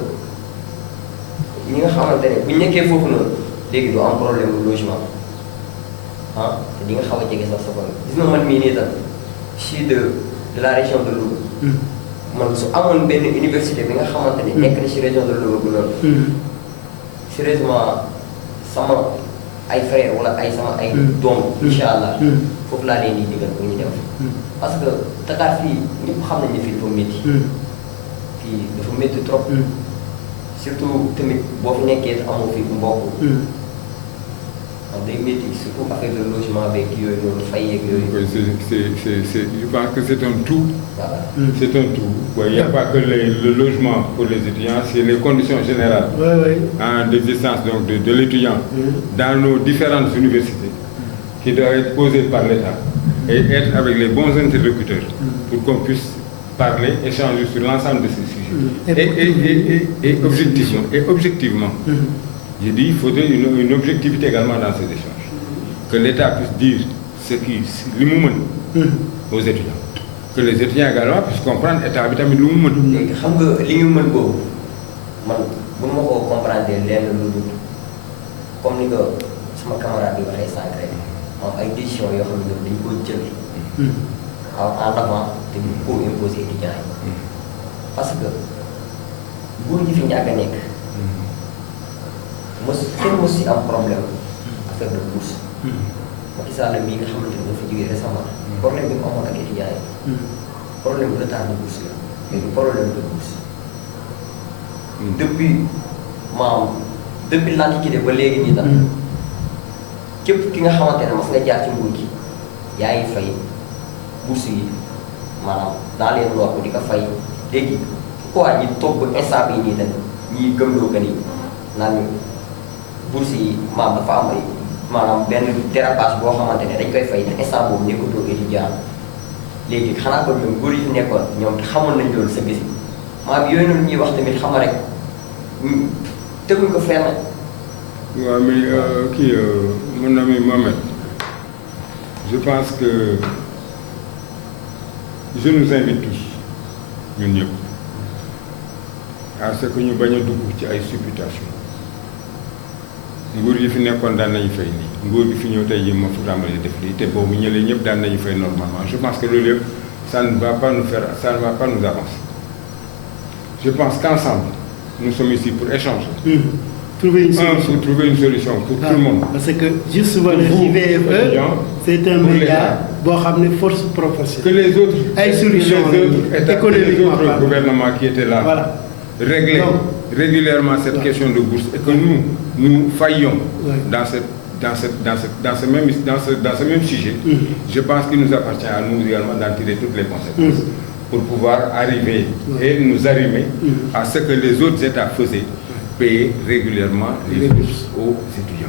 ñi nga xamante ne bu ñu nekkee foofu noonu léegi du am problème de logement ah te di nga xaw a jege sax sa bopp gis nga man mii nii tam je suis de la région de Louga. man su amoon benn université bi nga xamante ne nekk na ci région de Louga bu noonu. sérieusement sama ay frères wala ay sama ay doom incha allah foofu laa leen di digal pour ñu dem parce que Dakar fii ñëpp xam nañ ne fii dafa métti. fii dafa métti trop. surtout tamit boo fi nekkee amoo fi mbokk. day métti surtout affaire de logement beeg yooyu noonu fay yeeg yooyu. Je pense que c'est un tout. Voilà. C'est un tout. Il n'y a pas que le logement pour les étudiants, c'est les conditions générales d'existence donc de l'étudiant dans nos différentes universités qui doivent être posées par l'État et être avec les bons interlocuteurs pour qu'on puisse parler, échanger sur l'ensemble de ces sujets. Et objectivement, j'ai dit qu'il faudrait une objectivité également dans ces échanges. Que l'État puisse dire ce qui aux étudiants. Que les étudiants également puissent comprendre l'État vitamine lu mu mën. léegi xam nga li ñu mën boobu man mënu ma koo comprendre lenn lu dul comme ni nga sama camarade bi waxee sànq rek moom ay décisions yoo xam ne dañ koy jël en avant te du ko imposer étudiants yi parce que nguur gi fi ñàkk a nekk kenn mos si am problème affaire de bourse Macky Sall mii nga xamante ne dafa jógee récemment problème bi mu amoon ak étudiants yi problème bu retard de bourse la mais du problème de bourse depuis l'Antiquité ba léegi nii tam képp ki nga xamante ne mas nga jaar ci nguur gi yaa ngi fay bourse yi maanaam dans les lois di ko fay léegi pourquoi ñi toog ba instant bii nii tamit ñi gëmloo que ni naan bourse yi dafa am ay maanaam benn dérapage boo xamante ne dañ koy fay te instant boobu nekkatoo étudiant léegi xanaa ko ñoom góor yi fi nekkoon ñoom xamoon nañ loolu sa gis maanaam yooyu noonu ñuy wax tamit xama rek teguñ ko fenn. waaw mais mon ami Mohamed je pense que je nous invite tous ñun ñëpp à ce que ñu bañ a dugg ci ay supputation nguur yi fi nekkoon daan nañu fay nii nguur gi fi ñëw tey jii moo fi tàmbali def lii te boobu ñële ñëpp daan nañu fay normalement je pense que loolu yëpp ça ne va pas nous avancer je pense qu'ensemble nous sommes ici pour échanger. Trouver une solution. Pour trouver une solution pour tout le monde. Parce que juste souvent le IVFE, c'est un média boo xam ne force proportionnelle. Que les autres, économiquement les autres gouvernements qui étaient là, voilà, réglaient régulièrement cette question de bourse et que nous faillions dans ce même sujet. Je pense qu'il nous appartient à nous également d'en tirer toutes les conséquences pour pouvoir arriver et nous arrimer à ce que les autres États faisaient, payer régulièrement les bourses aux étudiants.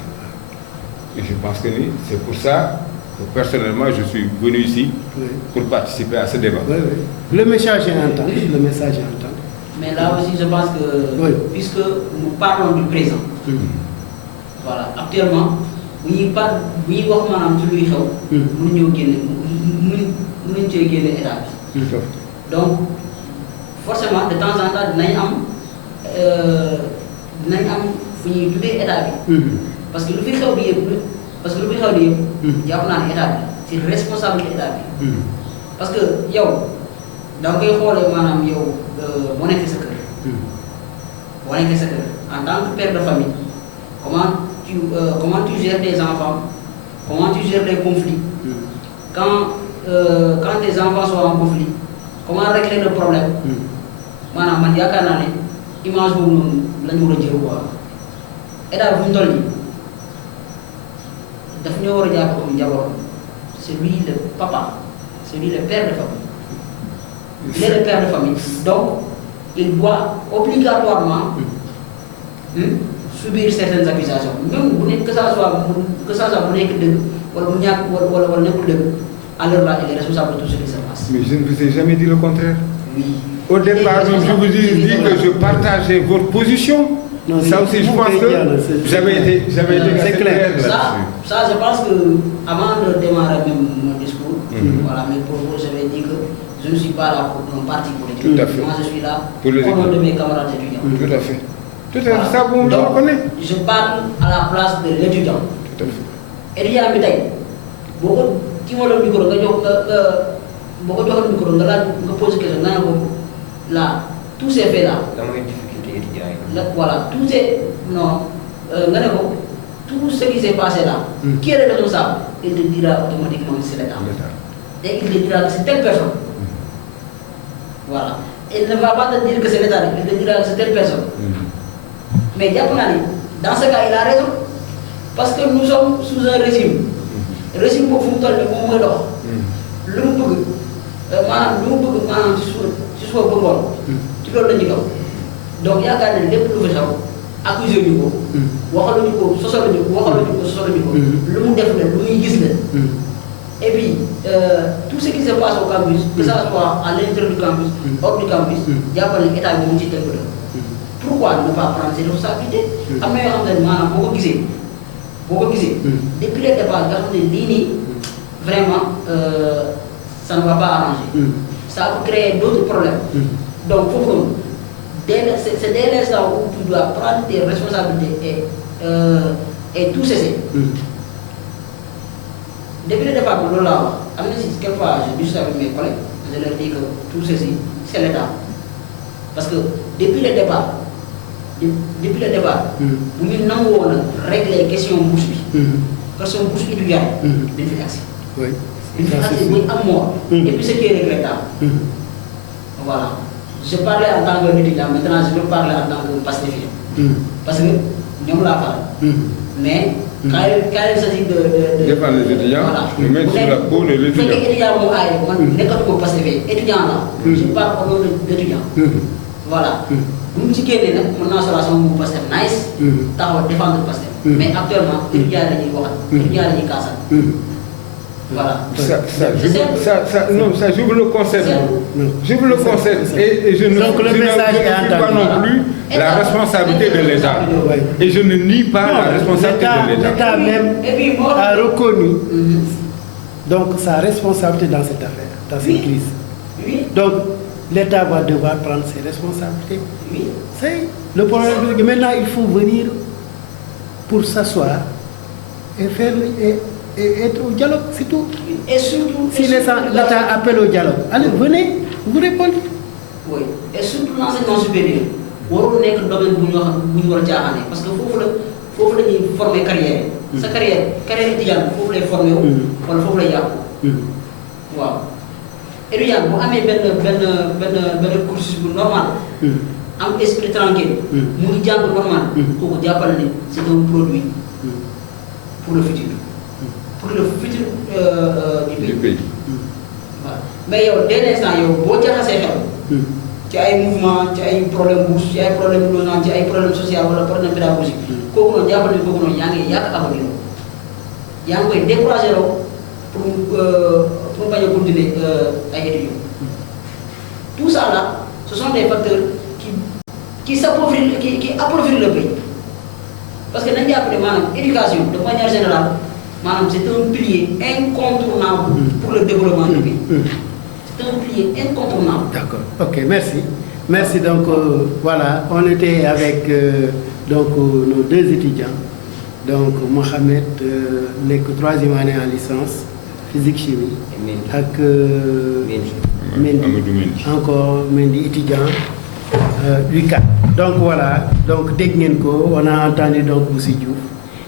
Et je pense que c'est pour ça que personnellement je suis venu ici pour participer à ce débat. Le message est entendu, Mais là aussi je pense que, puisque nous parlons du présent, voilà, actuellement, bu ñuy wax maanaam ci luy xew, mënuñoo génne état bi. Donc forcément de temps en temps dinañ am fu ñuy tuddee état bi. parce que lu fi xew di yëpp jàpp naa ne état bi c'est responsabilité état bi. parce que yow da nga koy xoolee maanaam yow boo nekkee sa kër. En tant que père de famille comment tu gères tes enfants, comment tu gères les conflits. Quand tes enfants sont en conflit, comment régler le problème. maanaam man yaakaar naa ne image boobu noonu la ñu war a jël quoi état bi fu mu toll nii daf ñoo war a jàpp comme njaboot c'est lui le papa, c'est lui le père de famille. Il est le père de famille, donc il doit obligatoirement subir certaines accusations, même que ça soit bu nekk dëgg wala mu ñàkk wala nekkul dëgg. Alors là, il est responsable de tout ce qui se passe. Mais je ne vous ai jamais dit le contraire. Oui. Au départ, je vous ai dit que je partageais votre position. Non, ça aussi, je pense que j'avais été assez clair là-dessus. Ça, je pense que avant de démarrer même mon discours, voilà, mes propos, j'avais dit que je ne suis pas là pour un parti politique. Tout à fait. Moi, je suis là pour les au nom de mes camarades étudiants. Tout à fait. Tout à fait. Voilà. Ça, vous me le reconnaissez. Je parle à la place de l'étudiant. Tout à fait. Étudiant bi tey boo ko ci wàllu micro nga jox boo ko joxoon micro nga laaj nga posé question nga ne ko là tous ces faits là. la mooy difficulté étudiant yi. Voilà tous ces nga ne ko tout ce qui s'est passé là. Qui est le responsable? Il te dira automatiquement que c'est l'État. Et il te dira que c'est telle personne. Voilà. Il ne va pas te dire que c'est l'État, il te dira que c'est telle personne. Mais jàpp naa ni dans ce cas il a raison parce que nous sommes sous un régime boobu fu mu toll nii moom mooy dox. lu mu bëgg maanaam ci suba ba ngoon ci loolu la ñuy dox donc yaakaar nañ lépp lu fi xew accusé ñu ko. waxaluñu ko sosaluñu ko lu mu def la lu muy gis la et puis tout ce qui se passe au campus, que ça soit à l'intérieur du campus, hors du campus, il y a pas l'État qui monte tel que pourquoi ne pas prendre ses responsabilités? Am na yoo xam ne maanaam boo ko gisee depuis le départ nga xam ne lii nii vraiment ça ne va pas arranger. Ça peut créer d'autres problèmes. Donc foofu noonu c'est dès l'instant où tu dois prendre tes responsabilités et tout cesser. Depuis le départ loolu laa wax am na si quelquefois je discute avec mes collègues je leur dis que tout ceci c'est l'État parce que depuis le départ bu ñu nangu woon a régler question bourse bi. question bourse étudiante dañ fi agsi. oui dañ fi agsi bu ñu am mort. et puis ce qui est regrettable. voilà je parlais en tant qu'étudiant maintenant je vais parler en tant que pastefien. parce que ñoom laa faral. mais. quand il s'agit de défendre les étudiants. voilà de mettre sur la peau de l'étudiant. bu fekkee étudiant moo aay man nekkatuma pastefien étudiant la. je parle au nom d'étudiant. voilà. bu ñu ci génnee nag mën naa soxlaa sama mbubu Pastef nice. taxaw défendre Pastef. mais actuellement étudiant la ñuy waxal. étudiant la ñuy kaasal. voilà. Ça j'ouvre le concept. J'ouvre le concept et je ne Donc, le message est nie pas entendu. non plus la responsabilité de l'État. Et je ne nie pas la responsabilité de l'État. L'État même Et puis moi, a reconnu donc sa responsabilité dans cette affaire, dans cette crise. oui, Donc l'État va devoir prendre ses responsabilités. oui. C'est le problème. Maintenant, il faut venir pour s'asseoir et faire et être au dialogue, c'est tout. Et surtout. Si l'État appelle au dialogue, allez, venez, vous répondez. Oui, et surtout l'enseignement supérieur. warul nekk domaine bu ñu wax bu ñu war a caaxaanee parce que foofu la ñuy former carrière. sa carrière étudiante foofu lay formé wu. wala foofu lay yàqu. waaw étudiant bu amee benn cursus bu normal. am esprit tranquille. mu ngi jàng normal. kooku jàppale ne c'est un produit pour le futur. pour le futur du pays. Voilà mais yow dès l'instant yow boo jaxasee xel. ci ay mouvement ci ay problème bourse ci ay problème logement ci ay problème social wala problème pédagogique. kooku noonu jàppale ne kooku noonu yaa ngi yàq avenir yaa ngi koy découragé loo pour bañ a continuer ay étudiants. Tout ça là ce sont des facteurs qui appauvrissent le pays parce que nañu jàpp ne maanaam éducation de manière générale maanaam c'est un pilier incontournable pour le développement du pays. C'est un pilier incontournable. D'accord, ok, merci. Merci, donc voilà, on était avec nos deux étudiants. Donc Mohamed, nekk 3e année en licence, physique-chimie. Ak Mendy, encore Mendy, étudiant, UCAD. Donc voilà, donc dégg ngeen ko, on a entendu donc Boussy Diouf.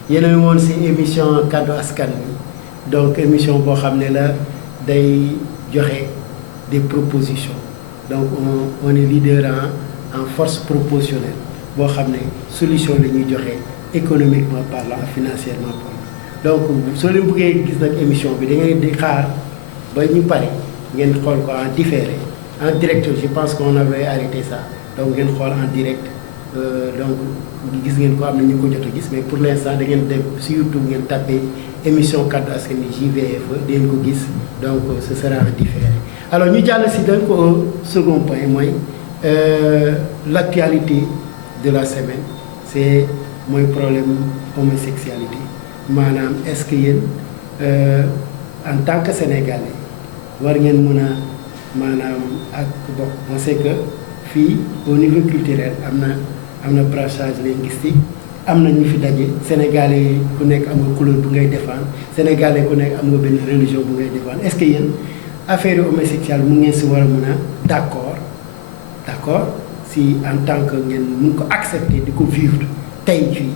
Yéen a ngi woon ci émission Kaddu Askan Wi. Donc émission boo xam ne la day joxe des propositions. Donc on est leader en force propositionnelle boo xam ne solution la ñuy joxe économiquement parlant financièrement parlant. Donc soo leen bëggee gis nag émission bi da ngay di xaar ba ñu pare ngeen xool ko en différé en direct. Je pense qu'on avait arrêté ça donc ngeen xool en direct donc gis ngeen ko am na ñu ko jot a gis mais pour l'instant da ngeen dem sur YouTube ngeen tapé émission Kaddu Askan Wi JVF da ngeen ko gis donc ce sera en différé. Alors ñu jàll si donc au second point mooy l'actualité de la semaine c'est mooy problème homosexualité maanaam est-ce que yéen en tant que sénégalais war ngeen mën a maanaam ak bokk on sait que fii au niveau culturel am na brassage linguistique am na ñu fi daje sénégalais ku nekk am nga couleur bu ngay défendre sénégalais ku nekk am nga benn religion bu ngay défendre est-ce que yéen affaire homosexuelle mu ngeen si war a mën a d'accord si en tant que ngeen mun ko accepter di ko vivre tey fii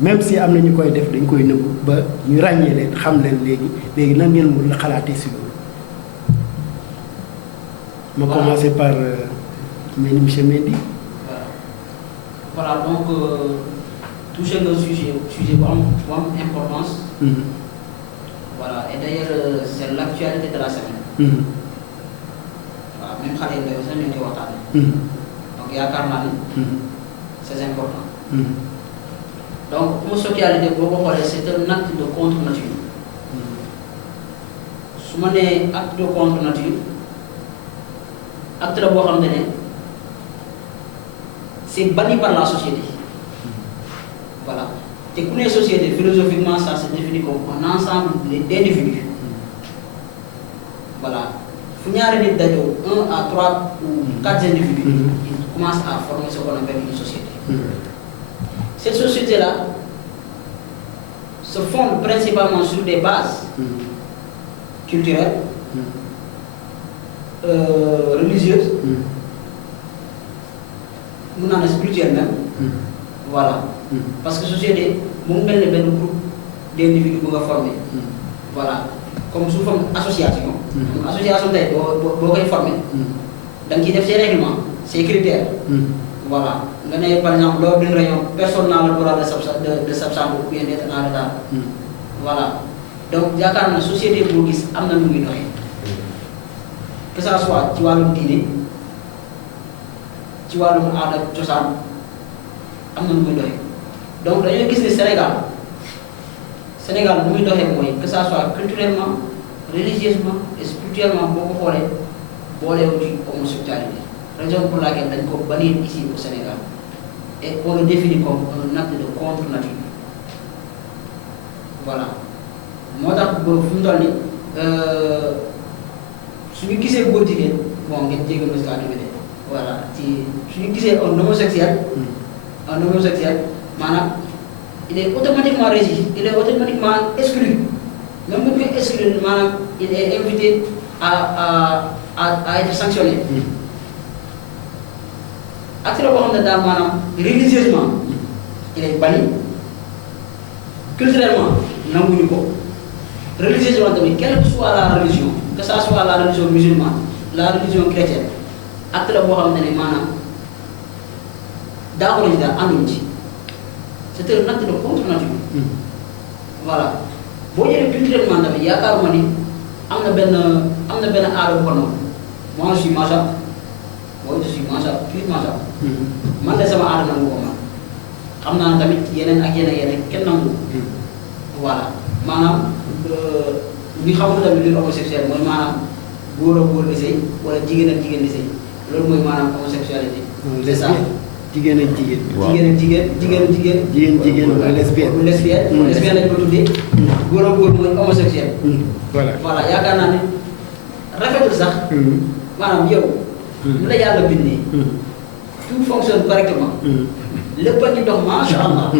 même si am na ñu koy def dañ koy nëbbu ba ñu ràññee leen xam leen léegi nan ngeen mun la xalaatee si loolu. ma commencer par monsieur Mendy. Voilà donc toucher le sujet bu am importance. Voilà et d'ailleurs c'est l'actualité de la semaine. waaw même xale yi ndaw sax ñoo ngi waxtaanee. donc yaakaar naa ni. c'est important. donc homosexualité boo ko xoolee c'est un acte de contre nature. su su ma nee acte de contre nature acte la boo xam ne c'est banni par la société voilà te ku ne société philosophiquement ça se définit comme un ensemble d'individus voilà fu ñaari nit dajoo 1 à 3 ou 4 individus ils commencent à former ce qu'on appelle une société. Cette société là se fonde principalement sur des bases culturelles, religieuses, spirituelles même. Voilà. Parce que société, mon mel est un groupe d'individus pour former. Voilà. Comme sous forme d'association. Association, vous pouvez former. Donc, il y a des règlements, ces critères. Voilà. Par exemple, lors d'une réunion, personne n'a le droit de s'absenter ou bien d'être en retard. Voilà. Donc, il y a une société pour qui amna ngi doxé. Que ça soit ci walum diiné, ci walum aada cosaan amna ngi doxé. Donc, dañu gis ni Sénégal bu muy doxé moy que ça soit culturellement, religieusement et spirituellement boko xolé bolé wu ci homosexualité. Raison pour laquelle dañ ko bannir ici au Sénégal. Et on le définit comme un acte de contre nature. Voilà. Moi, je suis gisee góor jigéen bon ngeen jégal ma si kàddu bi de voilà ci suñu gisee un homosexuel maanaam il est automatiquement régi, il est automatiquement exclu. Même bu ñu koy exclu maanaam il est invité à être sanctionné. Acte la boo xam ne daal maanaam religieusement il est banni, culturellement nanguñu ko. Religieusement tamit, quelle que soit la religion, que ça soit la religion musulmane, la religion chrétienne, acte la boo xam ne maanaam d'accord ci daal ànduñ ci. C'est un acte de contre nature. Voilà. Boo jëlee culturellement tamit yaakaaruma ni am na benn aada bu ko noonu. Moi je suis Mancha, moi je suis Mancha, pure Mancha. Man de sama aada nangu ko man. Xam naa tamit yeneen ak yeneen kenn nangu. Voilà. Maanaam li xamul tamit li homosexuel mooy maanaam góor ak góor di sëy wala jigéen ak jigéen di sëy loolu mooy maanaam homosexualité. C'est ça. jigéen ak jigéen. waaw jigéen wala lesbienne. lesbienne lañ ko tuddee. góor ak góor mooy homosexuel. voilà yaakaar naa ne rafetul sax. maanaam yow. lu la yàlla bindee. tout fonctionne correctement. lépp a ngi dox macha allah.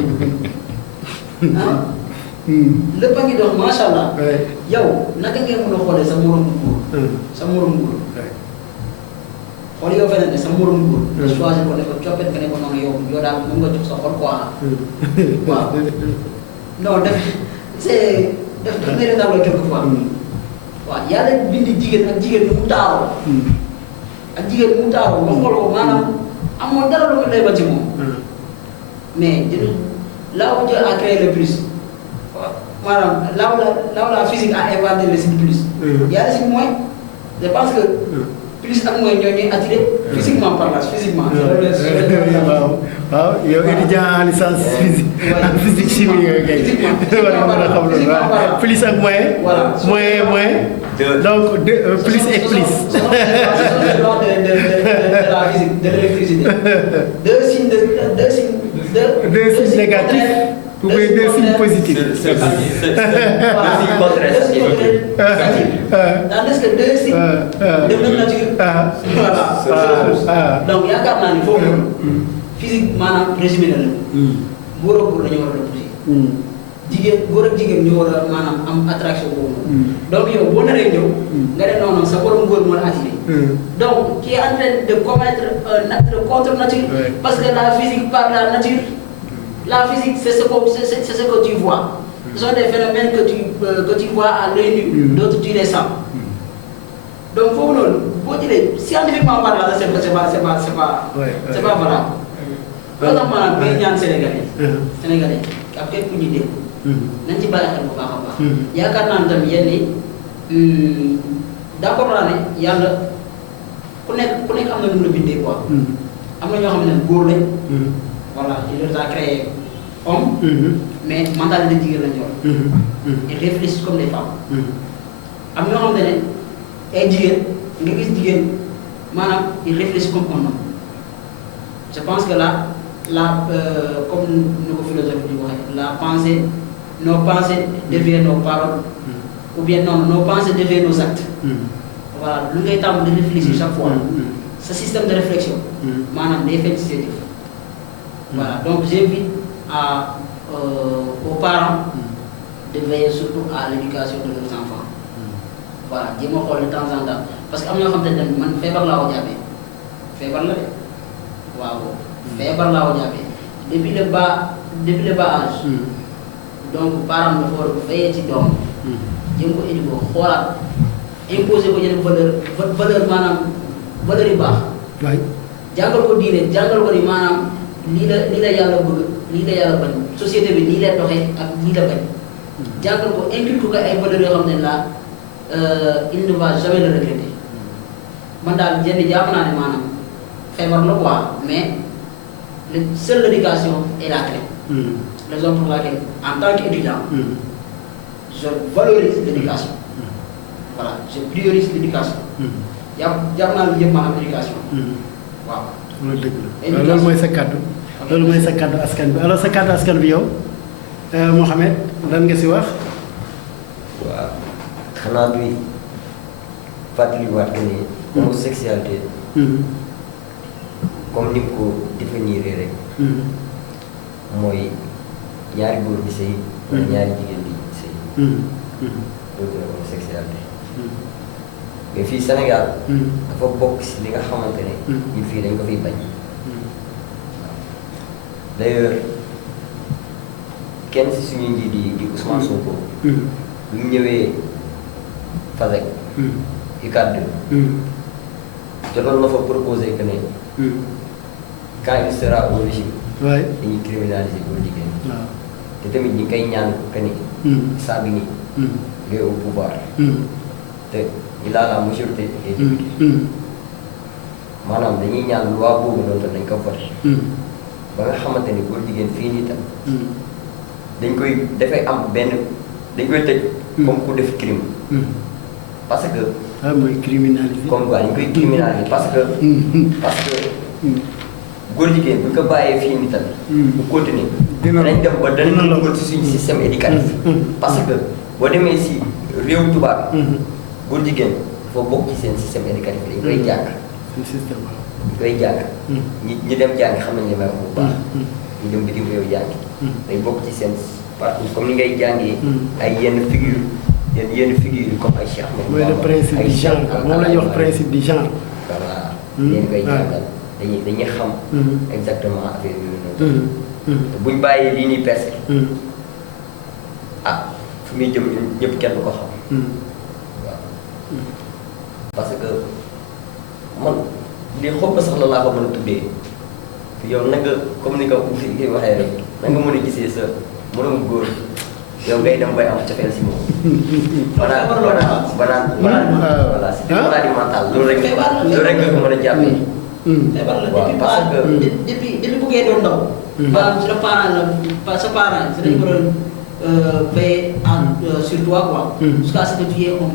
lépp a ngi dox macha allah. yow naka ngeen mën a xoolee sa moromu góor. sa moromu góor. xool yow feneen ne sa moromu góor. nga choisir ko ne ko coppet nga ne ko noonu yow daal mën nga jox sa xol quoi. waaw non daf may daal la quelque fois. waaw yàlla bindi jigéen ak jigéen nu mu taaroo. ak jigéen nu mu taaroo ba xool ko maanaam amoo dara lu ko lay ba ci moom. mais là où Dieu a créé le plus. Madame, là où la physique a inventé le signe plus, il y a le signe moins. Je pense que plus ak moins ñoo attiré physiquement parlant, physiquement. waaw yow étudiant en licence physique chimie yooyu kay. Physiquement parlant. Plus ak moins. Voilà. Moins. Donc plus et plus. Selon les lois de la physique, de l'électricité. Deux signes négatifs. Vous voyez deux signes positifs. Tandis que deux signes de même nature. Voilà. Donc, yaakaar naa ni foofu physique maanaam résumé na la. góor ak góor dañu war a repoussé. góor ak jigéen ñu war a maanaam am attraction boobu. Donc yow boo naree ñëw. nga ne non sa borom góor moo la attiré. Donc qui est en train de commettre un acte de contre nature. Parce que la physique par la nature. La physique, c'est ce que tu vois. Ce sont des phénomènes que tu vois à l'œil nu, d'autres tu les sens. Donc, faut scientifiquement parlant, c'est pas valable. Notamment, les gens sénégalais, après pour l'idée, nañ ci bàyyi xel bu baax a baax. yaakaar naa ne tamit yenn d'accord naa ne yàlla ku nekk am na nu mu la bindee quoi. am na ñoo xam ne góor lañ. Voilà, il les a créés hommes, mais mentalité de tigre. Ils réfléchissent comme des femmes. am ñoo xamante ne ay jigéen nga gis jigéen maanaam il réfléchit comme un homme je pense que là comme nu ko philosophie di waxee la pensée nos pensées deviennent nos paroles ou bien non nos pensées deviennent nos actes voilà lu ngay tàmm di réfléchir chaque fois sa système de réflexion maanaam day feeñ ci sa jëf voilà donc j'invite aux parents de veiller surtout à l'éducation de leurs enfants voilà jéem a xool de temps en temps parce que am na ñoo xam te ne man feebar laa ko jàppee feebar la de waaw feebar laa ko jàppee depuis le bas âge donc parents dafa war a veiller ci doom jéem ko éduquer xoolaat imposer ko yenn valeur maanaam valeur yu baax waay jàngal ko diine jàngal ko ni maanaam lii la yàlla bëgg lii la yàlla bañ société bi nii lay doxee ak lii la bañ jàngal ko inculquer ko ay valeurs yoo xam ne là il ne va jamais le regretter man daal jenn jàpp naa ne maanaam feebar la quoi mais seule l'éducation est la clé. Raison pour laquelle en tant qu'étudiant je valorise l'éducation voilà je priorise l'éducation jàpp naa lu yëpp maanaam éducation waaw loolu dëgg la loolu mooy sa kàddu loolu mooy sa kàddu askan bi alors sa kàddu askan bi yow Mouhamed lan nga si wax waaw xanaa duy fàttaliwaat que ni homosexualité comme ni ko définir rek mooy ñaari góor di sëy wala ñaari jigéen di sëy loolu mooy homosexualité mais fii Sénégal dafa bokk si li nga xamante ne ñun fii dañ ko fiy bañ d'ailleurs kenn si suñu njiit di Ousmane Sonko bi mu ñëwee Fasek UCAD jotoon na fa proposé que ne quand il sera au régime dañuy criminaliser góor jigéen te tamit ñi koy ñaan que ni saa bi ni il est au pouvoir te il a la majorité des députés maanaam dañuy ñaan loi boobu noonu tam dañ ko voté ba nga xamante ni góor jigéen fii nii tam dañ koy dafay am benn dañ koy tëj comme ku def crime parce que mooy criminaliser comme quoi dañ koy criminaliser parce que góor jigéen bu ko bàyyee fii nii tamit bu continuer dañ dem ba dañ ko dugal ci suñu système éducatif parce que boo demee si réew tubaab góor jigéen dafa bokk ci seen système éducatif dañ koy jàng système dañ koy jàng ñi dem jàngi xam nañ li may wax bu baax ñu dem bitim réew jàngi day bokk ci seen parcours comme ni ngay jàngee ay yenn figure yenn figure comme ay Cheikh mooy le principe du genre moom la ñuy wax principe du genre voilà yéen koy jàngal dañuy xam exactement affaire yooyu noonu te buñ bàyyee lii nii percé ah fu muy jëm ñëpp kenn du ko xam waaw parce que man lii xob ba sax la laa ko mën a tuddee yow na nga comme ni ko fi waxee rek na nga mën a gisee sa moromu góor yow ngay dem bay am cofeel si moom banaan voilà c'est une maladie mentale loolu rek nga ko mën a jàppee feebar la waaw parce que depuis bu ngeen doon ndaw maanaam sa parent si dañu ko doon veiller sur toi quoi jusqu'à ce que tu aies un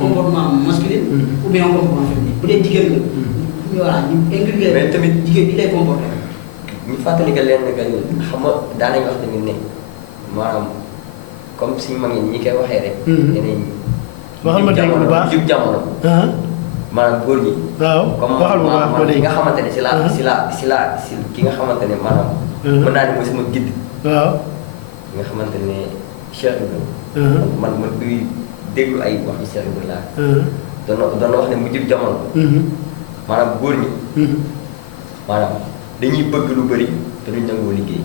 comportement masculin ou bien un comportement féminin bu dee jigéen nga voilà ñu inculquer mais tamit jigéen bi lay comporté ñu fàttali que leen que xam nga daanañ wax tamit ne maanaam comme suñu mag ñi koy waxee rek yeneen waxal ma dégg bu baax jub jamono maanaam góor ñi waaw comme waxal bu baax ki nga xamante ne si ki nga xamante ne maanaam mën naa ne mooy sama guide waaw ki nga xamante ne Cheikh Ibrahima man kuy déglu ay wax ci Cheikh Ibrahima doon wax ne mu jub jamono maanaam góor ñi maanaam dañuy bëgg lu bëri te duñ nangoo liggéey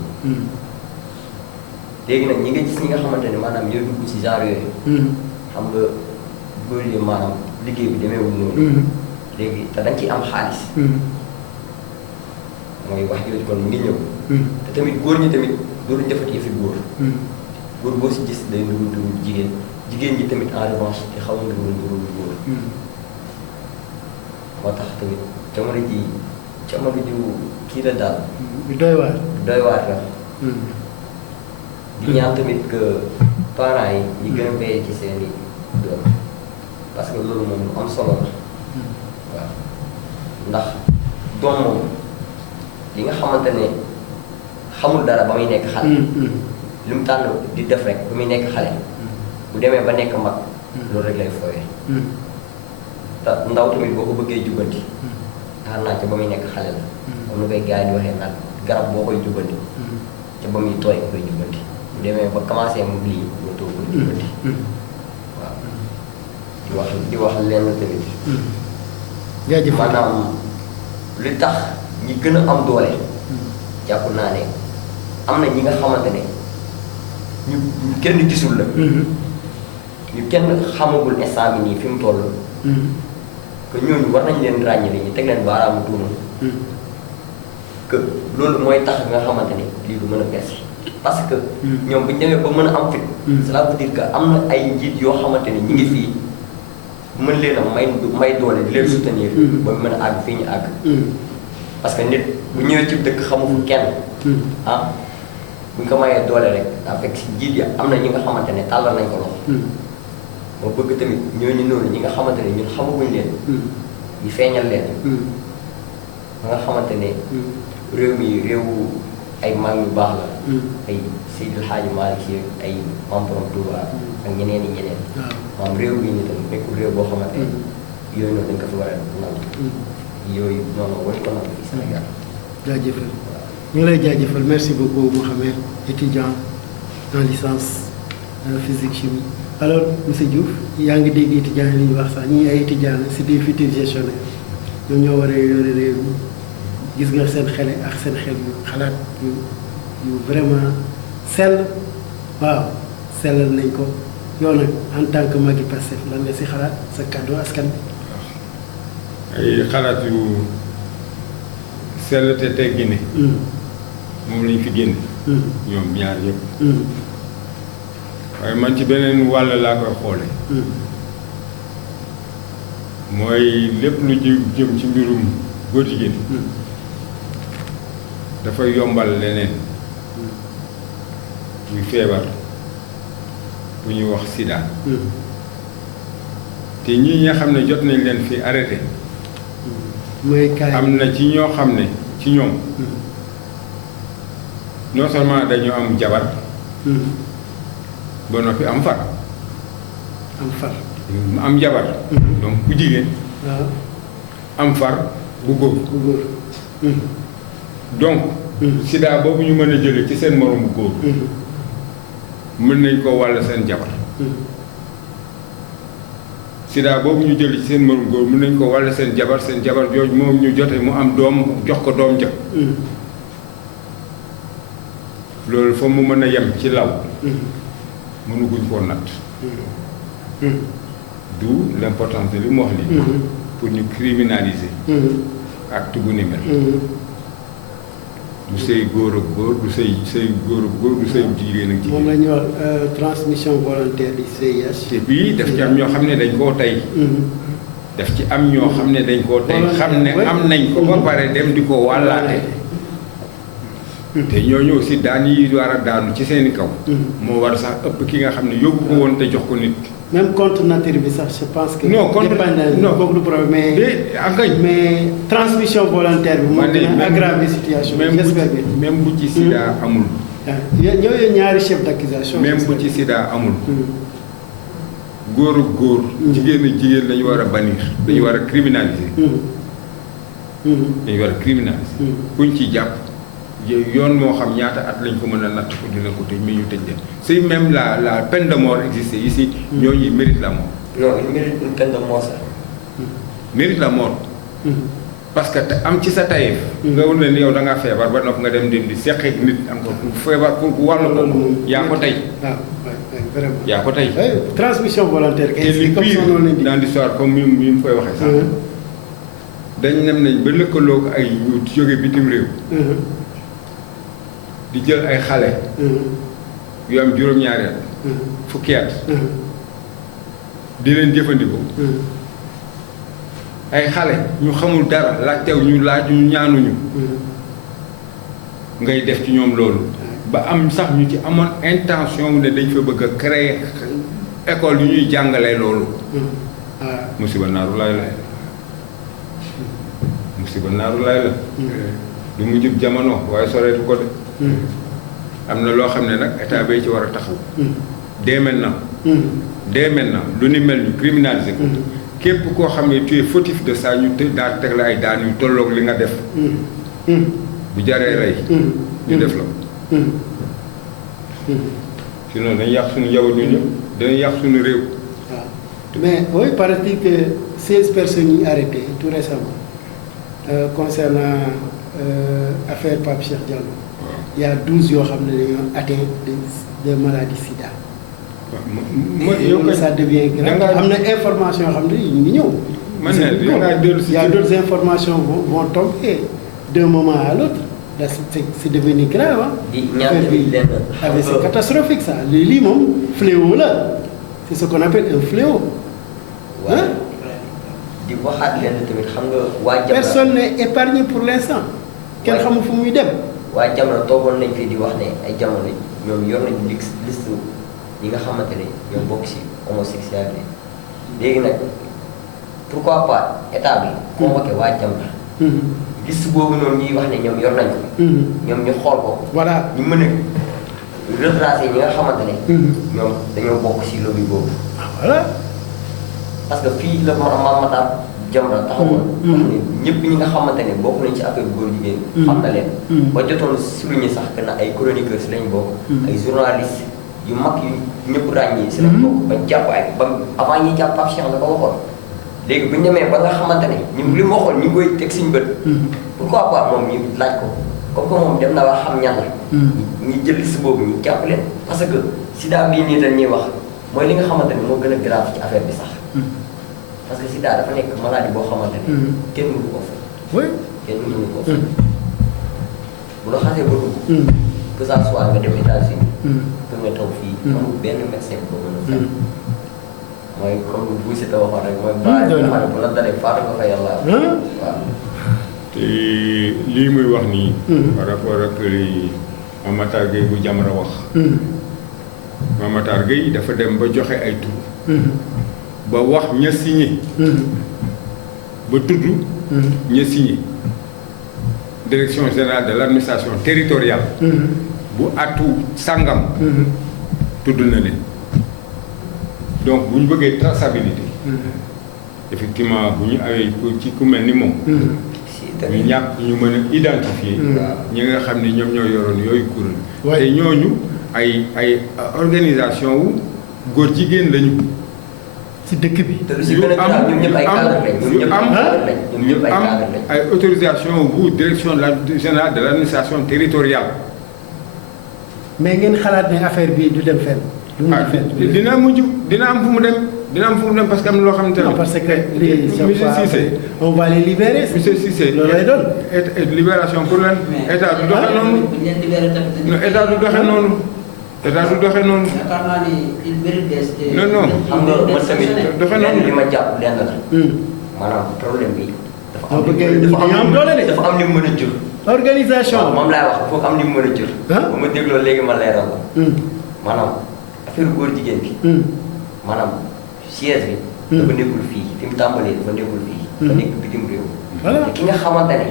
léegi nag ñi nga gis ñi nga xamante ne maanaam ñoo dugg ci genre yooyu xam nga góor yi maanaam liggéey bi demeewul noonu léegi te dañ ciy am xaalis mooy wax jooju kon mu ngi ñëw te tamit góor ñi tamit dooruñ defati yëfi góor boo si gis day nuru jigéen ñi tamit en revanche te xaw na nuru góor moo tax tamit jamono ji kii la daal doy waar la di ñaan tamit que parents yi ñu gën a veiller ci seen i doom parce que loolu moom lu am solo la waaw ndax doom moom li nga xamante ne xamul dara ba muy nekk xale li mu tànn di def rek ba muy nekk xale bu demee ba nekk mag loolu rek lay fooyee te ndaw tamit boo ko bëggee jubbanti xaar naa ca ba muy nekk xale la am na koy gars yi di waxee nag garab boo koy jubbanti ca ba muy tooy nga koy jubbanti bu demee ba commencé mu lii nga toog koy jubbanti waaw di wax lenn tamit jaajëf maanaam li tax ñi gën a am doole jàpp naa ne am na ñi nga xamante ne ñu kenn gisul la ñu kenn xamagul instant bi nii fi mu toll que ñooñu war nañ leen ràññale ñu teg leen baaraamu tuuma que loolu mooy tax nga xamante ne lii du mën a bees parce que ñoom bu ñu demee ba mën a am fit cela veut dire que am na ay njiit yoo xamante ne ñi ngi fii mën leen a may doole di leen soutenir ba mën a àgg fii ñu àgg parce que nit bu ñëwee ci dëkk xamu fu kenn ah bu ñu ko mayee doole rek daa fekk si njiit ya am na ñi nga xamante ne tàllal nañ ko loxo moo bëgg tamit ñooñu noonu ñi nga xamante ne ñun xamaguñ leen ñu feeñal leen ba nga xamante ne réew mi réewu ay mag yu baax la ay Seydil Hadji Malick Sy ay Mame Borom Touba ak ñeneen i ñeneen maam réew bi ñu tamit nekkul réew boo xamante ne yooyu noonu dañ ko fi war a nangu yooyu noonu wañ ko nangu fii Sénégal jaajëfal ñu ngi lay jaajëfal merci beaucoup Mouhamed étudiant en licence physique chimie alors monsieur Diouf yaa ngi dégg étudiants yi li ñu wax sax ñii ay étudiants la c'est des futurs gestionnaires ñoom ñoo war a yore réew mi gis nga seen xele ak seen xel yu xalaat yu vraiment sell waaw sellal nañ ko yow nag en tant que magi Pastef lan nga si xalaat sa kàddu askan bi ay xalaat yu sell te teggine moom lañ fi génne ñoom ñaar yëpp waaye man ci beneen wàll laa koy xoole mooy lépp lu jëm ci mbirum góor jigéen dafay yombal leneen muy feebar bu ñuy wax sida te ñii nga xam ne jot nañ leen fi arrêté mooy kaay am na ci ñoo xam ne ci ñoom non seulement dañu am jabar ba noppi am far am far mu am jabar donc ku jigéen waaw am far bu góor bu góor donc sida boobu ñu mën a jële ci seen moroomu góor mën nañ ko wàll seen jabar sida boobu ñu jële ci seen moroomu góor mën nañ ko wàll seen jabar jooju moom ñu jote mu am doom jox ko doom ja loolu fa mu mën a yem ci law mënuguñ koo natt d'où l'importance de li mu wax li pour ñu criminaliser acte bu ni mel du sëy góor ak góor du sëy góor ak góor du sëy jigéen ak moom jigéen la ñuy wax transmission volontaire du CIH. te bii daf ci am ñoo xam ne dañ koo tey daf ci am ñoo xam ne dañ koo tey xam ne am nañ ko ba pare dem di ko wàllaate te ñooñu aussi daan yi war a daanu ci seeni kaw moo war sax ëpp ki nga xam ne yóbbu ko woon te jox ko nit même contre nature bi sax je pense que. non contre non boobu du problème mais. mais transmission volontaire bi. moo gën a aggraver situation bi j'espère bien. même bu ci sida amul. ñooñu ñaari chef d'accusation. même bu ci sida amul. góor ak góor. jigéen ak jigéen dañu war a bannir. dañu war a criminaliser. dañu war a criminaliser. kuñ ci jàpp yoon moo xam ñaata at lañ ko mën a natt ko dina ko tëj mais ñu tëj leen si même la peine de mort existe ici. ñooñu mérite la mort. non il mérite une peine de mort sax. mérite la mort. parce que am ci sa tayef. nga wut ne ni yow da ngaa feebar ba noppi nga dem di seqeeg nit encore feebar pour wàllu ko yaa ko tey. waaw vraiment. yaa ko tey. transmission volontaire. te li pire dans l'histoire comme ni mu koy waxee sax. dañ nem nañ ba lëkkaloo ko ay ñu jóge bitim réew. di jël ay xale. yu am juróom-ñaari at. fukki at. di leen jëfandikoo. ay xale ñu xamul dara laajtew ñu laaj ñu ñaanuñu. ngay def ci ñoom loolu. ba am sax ñu ci amoon intention ne dañ fa bëgg a créer école yu ñuy jàngalee loolu. musiba naaru laay la musiba naaru laay la du mu jub jamono waaye soreetu ko de am na loo xam ne nag état bay ci war a taxaw dès maintenant lu ni mel ñu criminaliser ko képp koo xam ne tu es fautif de ça ñu daa teg la ay daan yu tolloog li nga def bu jaree rey ñu def la ko sinon dañu yàq suñu njaboot ñu ñëpp dañu yàq suñu réew mais oui paraît-il que 16 personnes yi arrêtées tout récemment concernant affaire Pape Cheikh Diallo il y a 12 yoo xam ne dañoo atteint de maladie sida. Ça devient grave. am na information yoo xam ne ñu ngi ñëw. Il y a d'autres informations vont tomber d'un moment à l'autre. Là, c'est devenu grave. C'est catastrophique ça. Lii moom fléau là. C'est ce qu'on appelle un fléau. Hein? di waxaat leen tamit xam nga waa Jamra personne n'est épargné pour l'instant. kenn xamul fu muy dem. waa Jamra toogoon nañ fii di wax ne ay jamono ñoom yor nañu liste yi nga xamante ne ñoom bokk ci homosexualité léegi nag pourquoi pas état bi convoqué waa Jamra liste boobu noonu ñuy wax ne ñoom yor nañ ko ñoom ñu xool ko voilà ñu mën a retracer ñi nga xamante ne ñoom dañoo bokk ci lobby boobu voilà parce que fii la Mame Matar Jamra taxawoon wax ne ñëpp ñi nga xamante ne bokk nañ ci affaire góor jigéen xam na leen ba jotoon souligner sax que na ay chroniqueurs si lañ bokk ay journalistes yu mag yu ñëpp ràññee si lañ bokk bañ jàpp ay ba avant ñuy jàpp Pape Cheikh la ko waxoon léegi bu ñu demee ba nga xamante ne ñu li mu waxoon ñu ngi koy teg suñu bët pourquoi pas moom ñu laaj ko comme que moom dem na wax xam ñan la ñu jël si boobu ñu jàpp leen parce que sida bii nii dañ ñuy wax mooy li nga xamante ne moo gën a grave ci affaire bi sax parce que sida dafa nekk maladie boo xamante ne kenn mënu ko faj oui kenn mënu ko faj bu la xasee ba dugg que ça soit nga dem États-Unis que nga taw fii amul benn médecin boo mën a faj mooy comme bu si ta waxoon rek mooy baa xam ne bu la dalee faatu nga fa yàlla waaw te lii muy wax nii par rapport ak li Mame Matar Gueye bu Jamra wax Mame Matar Gueye dafa dem ba joxe ay tur ba wax ña signé ba tudd ña signé direction générale de l'administration territoriale bu atu sàngam tudd na leen donc bu ñu bëggee traçabilité effectivement bu ñu awee ci ku mel ni moom ñu ñàkk ñu mën a identifier ñi nga xam ne ñoom ñoo yoroon yooyu kuréel te ñooñu ay organisation wu góor jigéen lañu ci dëkk bi. yu am ay autorisation bu direction générale de l'administration territoriale. mais ngeen xalaat ne affaire bi du dem fenn. dina am fu mu dem parce que am na loo xam ne tamit. non parce que les on va les libérer. monsieur Cissé loolu lay doon. libération pour lan état du doxe noonu. non état du doxe noonu. yaakaar naa ni il mérite des. non xam nga man tamit doxe noonu li ma jàpp lenn la. maanaam problème bi. dafa am li mu mën a jur. organisation waaw moom laay wax foog am li mu mën a jur. ba ma dégloo léegi ma leeral la. maanaam affaire góor jigéen bi. maanaam siège bi. dafa nekkul fii fi mu tàmbalee dafa nekkul fii. dafa nekk bitim réew. te ki nga xamante ne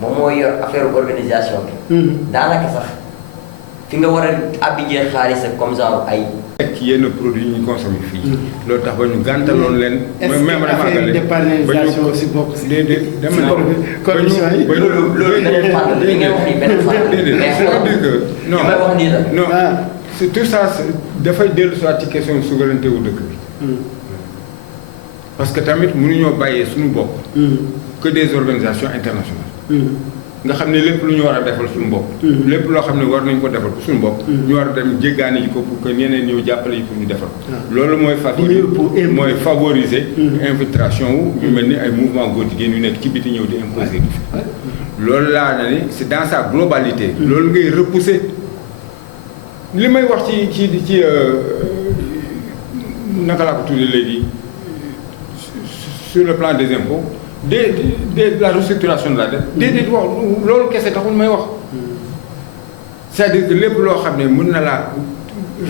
moom moo yor affaire organisation bi. daanaka sax fi nga war a abijee xaalis ak comme genre ay. ci yenn produits yi ñu consommé fii. loolu tax ba ñu gàntaloon leen. même affaire dépanélisation si bokk si. déedéet dama condition yi. loolu beneen fànn li ngeen wax nii beneen fànn. mais c'est-à-dire que non li may wax nii la. non c'est tout ça dafay dellu soit ci question souveraineté wu dëkk bi. parce que tamit mënuñoo bàyyee suñu bopp. que des organisations internationales. nga xam ne lépp lu ñu war a defal suñu bopp. lépp loo xam ne war nañ ko defal pour suñu bopp. ñu war a dem jéggaani ji ko pour que ñeneen ñëw jàppale yi pour ñu defal ko. loolu mooy favoriser infiltration wu ñu mel ni ay mouvement góor jigéen yu nekk ci biti ñëw di imposer du fi. loolu laa na ni c'est dans sa globalité. loolu ngay repousser li may wax ci naka laa ko tuddee léegi sur le plan des impôts. de la restructuration de la dette déedéet wax loolu kese taxul may wax c'est-à-dire que lépp loo xam ne mën na laa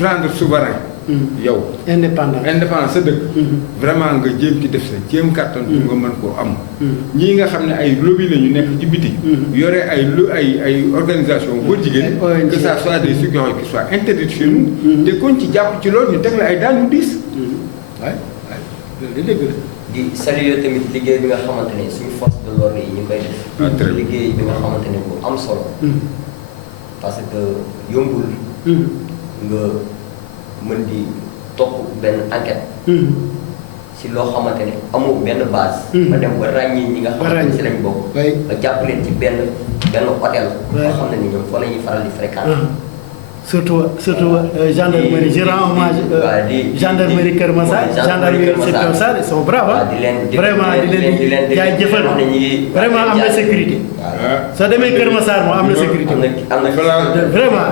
rendre souverain yow indépendant sa dëkk vraiment nga jéem ci def sa jéem kàttan pour nga mën koo am ñii nga xam ne ay lobby lañu nekk ci biti yore ay organisation góor jigéen que ça soit des structures qui soient interdites chez nous te koñ ci jàpp ci loolu ñu teg la ay daan yu diis waay loolu dëgg la di saluer tamit liggéey bi nga xamante ne suñu force de l'ordre yi ñu koy def liggéey bi nga xamante ne bu am solo parce que yombul nga mën di topp benn enquête si loo xamante ne amul benn base ba dem ba ràññee ñi nga xamante ne si lañ bokk nga jàpp leen ci benn hôtel boo xam ne ni ñoom fa la ñuy faral di fréquenter surtout gendarmerie je rends hommage gendarmerie Kër Massar gendarmerie secteur Sarr ils sont braves vraiment di leen jaay jëfal vraiment am na sécurité soo demee Kër Massar moom am na sécurité vraiment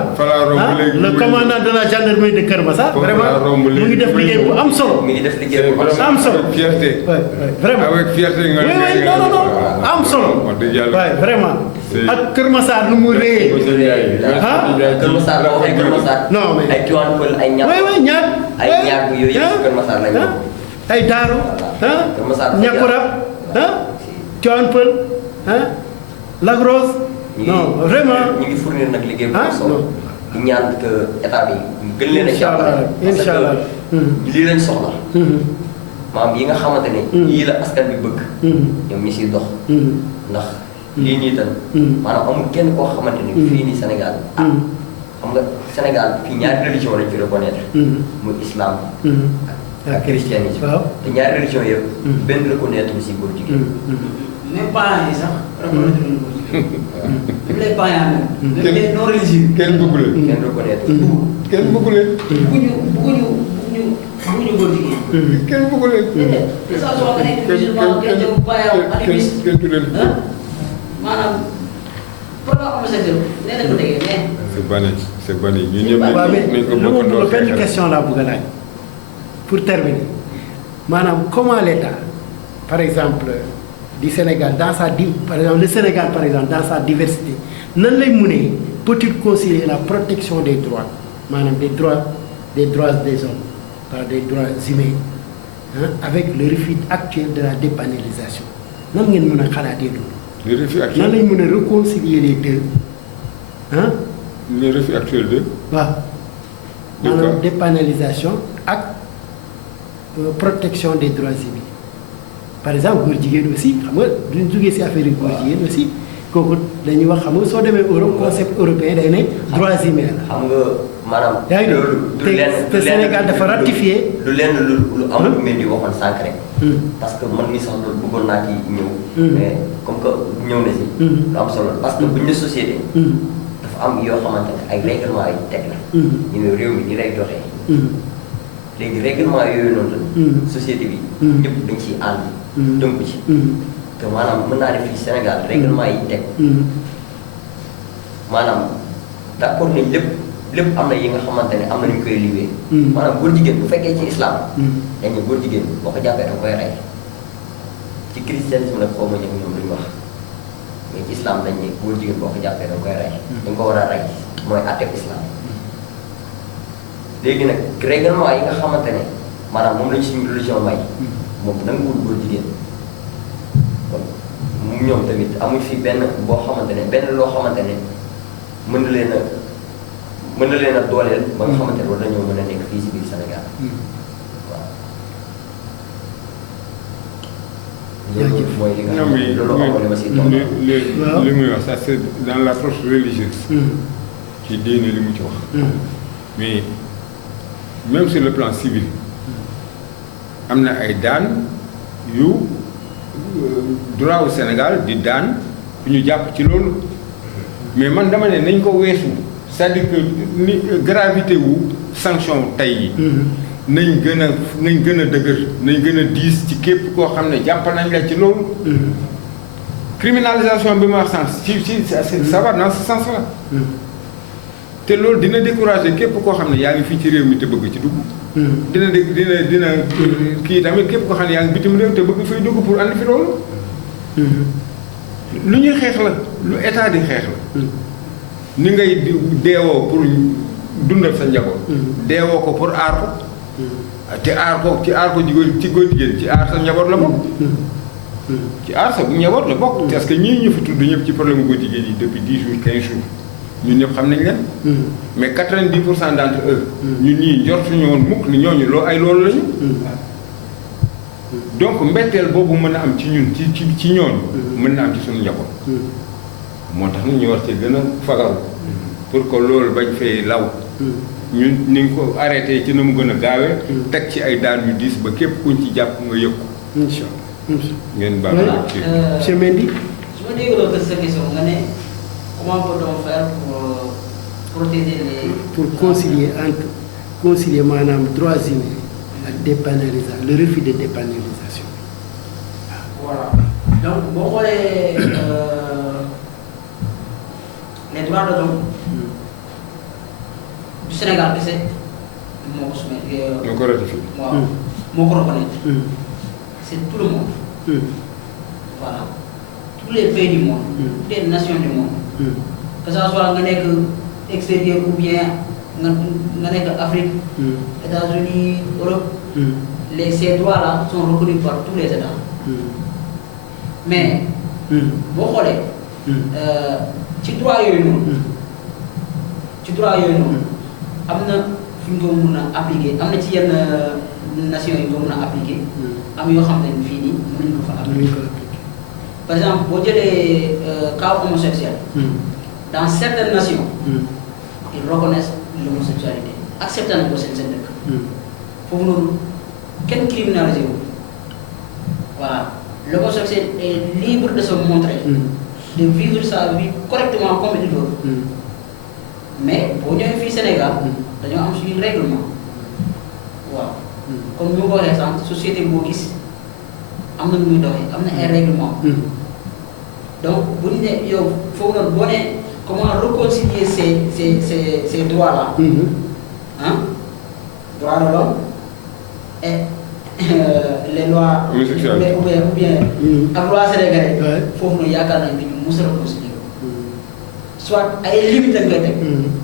le commandant de la gendarmerie de Kër Massar vraiment mu ngi def liggéey bu am solo am solo fierté vraiment avec fierté nga non am solo vraiment ak Kër Massar nu mu réyee Kër Massar boo waxee Kër Massar non mais ay Tivaouane Peulh ay ñaar ay ñaar yooyu yëpp Kër Massar lañ ay Daaru Kër Massar Ñakkurab Tivaouane Peulh Lac Rose non vraiment ñu ngi fournir nag liggéey bu solo di ñaan que état bi gën leen a jàppale inshallah lii lañ soxla maam yi nga xamante ne yii la askan bi bëgg ñoom ñi siy dox ndax lii nii tam maanaam amul kenn koo xamante ni fii nii Sénégal xam nga Sénégal fii ñaari religion lañ fi reconnaître muy islam ak christianisme te ñaari religion yëpp benn reconnaître si góor jigéen même parents yi sax reconnaître nañu góor jigéen même les parents même les non religieux kenn bëggu leen kenn reconnaître kenn bëggu leen bëgguñu góor jigéen kenn bëggu leen que ça soit nga nekk musulman kenn jëm parent animiste kenn du leen maanaam programme homosexuel nee nañ ko déggee mais c'est banni ñun ñëpp nañ ko bokkandoo benn question laa bëgg a laaj pour terminer maanaam comment l'État par exemple du Sénégal par exemple le Sénégal par exemple dans sa diversité nan lay mënee peut-il concilier la protection des droits maanaam des droits des hommes par des droits humains avec le refus actuel de la dépénalisation nan ngeen mën a xalaatee loolu le refus actuel nan lañ mën a réconcilier les deux le refus actuel de waaw maanaam dépénalisation ak protection des droits humains par exemple góor jigéen aussi xam nga duñ jógee ci affaire yu góor jigéen aussi kooku dañuy wax xam nga soo demee Europe concept européen day ne droits humains la. xam nga maanaam. yaa ngi te Sénégal dafa ratifié. lu lenn lu am lu mel ni waxoon sànq rek. parce que man mii sax loolu bëggoon naa ci ñëw. mais comme que ñëw na si. lu am solo parce que buñ ne société. dafa am yoo xamante ne ay règlement ay teg la. ñu ne réew mi ni lay doxee. léegi règlement yooyu noonu la. société bi. ñëpp dañ ciy ànd. tënku ci. te maanaam mën naa def fii Sénégal règlement yi teg. maanaam d'accord nañ lépp am na yi nga xamante ne am na ñu koy liggéey. maanaam góor jigéen bu fekkee ci islam. dañ ne góor jigéen boo ko jàppee da nga koy rey. ci christianisme nag xaw ma ñoom lu ñu wax mais ci islam dañ ne góor jigéen boo ko jàppee da nga koy rey. dañ ko war a rey mooy àtteb islam. léegi nag règlement yi nga xamante ne maanaam moom lañ suñu religion may. moom nanguwul góor jigéen. kon ñoom tamit amuñ fi benn boo xamante ne benn loo xamante ne mën na leen a dooleel ba nga xamante ne war nañoo mën a nekk fii si biir Sénégal waaw. loolu mooy li nga xam ne loolu amoon na ma si tool li muy wax ça c'est dans l'approche religieuse. ci diine li mu ci wax. mais même sur le plan civil am na ay daan yu. droit au Sénégal di daan ku ñu jàpp ci loolu mais man dama ne nañ ko weesu c'est-à-dire que ni gravité wu sanction tey yi nañ gën a dëgër nañ gën a diis ci képp koo xam ne jàpp nañ la ci loolu criminalisation bi ma wax sens ci ça va dans ce sens là te loolu dina décourager képp koo xam ne yaa ngi fii ci réew mi te bëgg ci dugg dina kii tamit képp koo xam ne yaa ngi bitim réew te bëgg fay dugg pour andi fi loolu lu ñuy xeex la lu état di xeex la ni ngay deewoo pour dundal sa njaboot deewoo ko pour aar ko te aar ko ci aar ko ci góor jigéen ci aar sa njaboot la bokk. ci aar sa njaboot la bokk. parce que ñii ñu fi tudd ñëpp ci problème góor jigéen yi depuis 10 jours 15 jours ñun ñëpp xam nañ leen. mais 90% d'entre eux. ñun ñii njortuñu woon mukk ni ñooñu loolu lañu. donc mbetteel boobu mën a am ci ñun ci ñooñu. mën na am ci suñu njaboot. moo tax nag ñu war cee gën a fagaru. pour que loolu bañ fee law. ñun ni nga ko arrêté ci na mu gën a gaawee. teg ci ay daan yu diis ba képp kuñ ci jàpp nga yëg ko. incha allah. ngeen baal ma ci. monsieur Mendy. su ma déggoo que sa question nga ne comment peut-on faire pour protéger les. pour concilier maanaam droits humains ak dépénalisation le refus de dépénalisation. voilà donc boo xoolee les droits de l'homme du Sénégal kese moo ko soumettre. ñoo ko ratifié. waaw moo ko reconnaître. c'est tout le monde. voilà tous les pays du monde. toutes les nations du monde. que ça soit nga nekk extérieur ou bien nga nekk Afrique. États-Unis Europe. Ces droits là sont reconnus par tous les États. mais boo xoolee. ci droit yooyu noonu. am na fi ñu ko mun a appliquer am na ci yenn nations yi ko mun a appliquer. am yoo xam ne fii nii mën nañu ko fa appliquer. par exemple boo jëlee cas homosexuel. dans certaines nations. ils reconnaissent l'homosexualité accepté nañ ko seen dëkk. foofu noonu kenn criminalisé wu. voilà l'homosexuel est libre de se montrer. de vivre sa vie correctement comme il veut. mais boo ñëwee fii Sénégal. dañoo am suñu règlement. waaw comme ni ma ko waxee sànq société boo gis am na nu muy doxee am na ay règlement. donc bu ñu ne yow foofu noonu boo nee comment réconcilier ces droits là. droits de l'homme et les lois. ou bien ak loi sénégalaise. foofu noonu yaakaar nañu ne ñu mos a réconcilier soit ay limites lañ koy teg.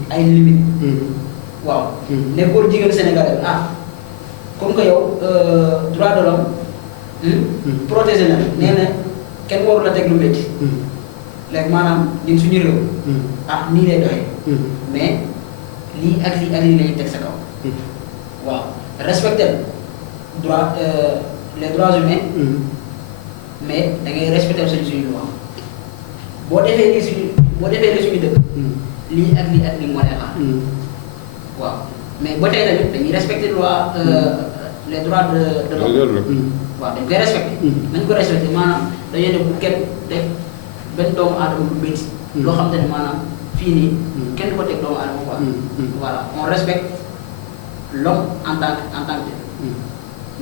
ay limites. waaw ne góor jigéen sénégalais comme que yow droit de l'homme protégé na nee na kenn warul la teg lu métti. léegi maanaam ñun suñu réew. nii lay doxee. mais lii ak lii la ñuy teg sa kaw. waaw respecter droit les droits humains. mais da ngay respecter suñu loi boo defee lii suñu dëkk. lii ak lii moo lay xaar. waaw mais ba tey tamit dañuy respecter loi les droits de l'homme. waaw dañ koy respecter. nañ ko respecter maanaam dañuy def bu kenn def benn doomu aadama lu métti. loo xam te ne maanaam fii nii kenn du ko teg doomu aadama quoi. voilà on respecte l'homme en tant que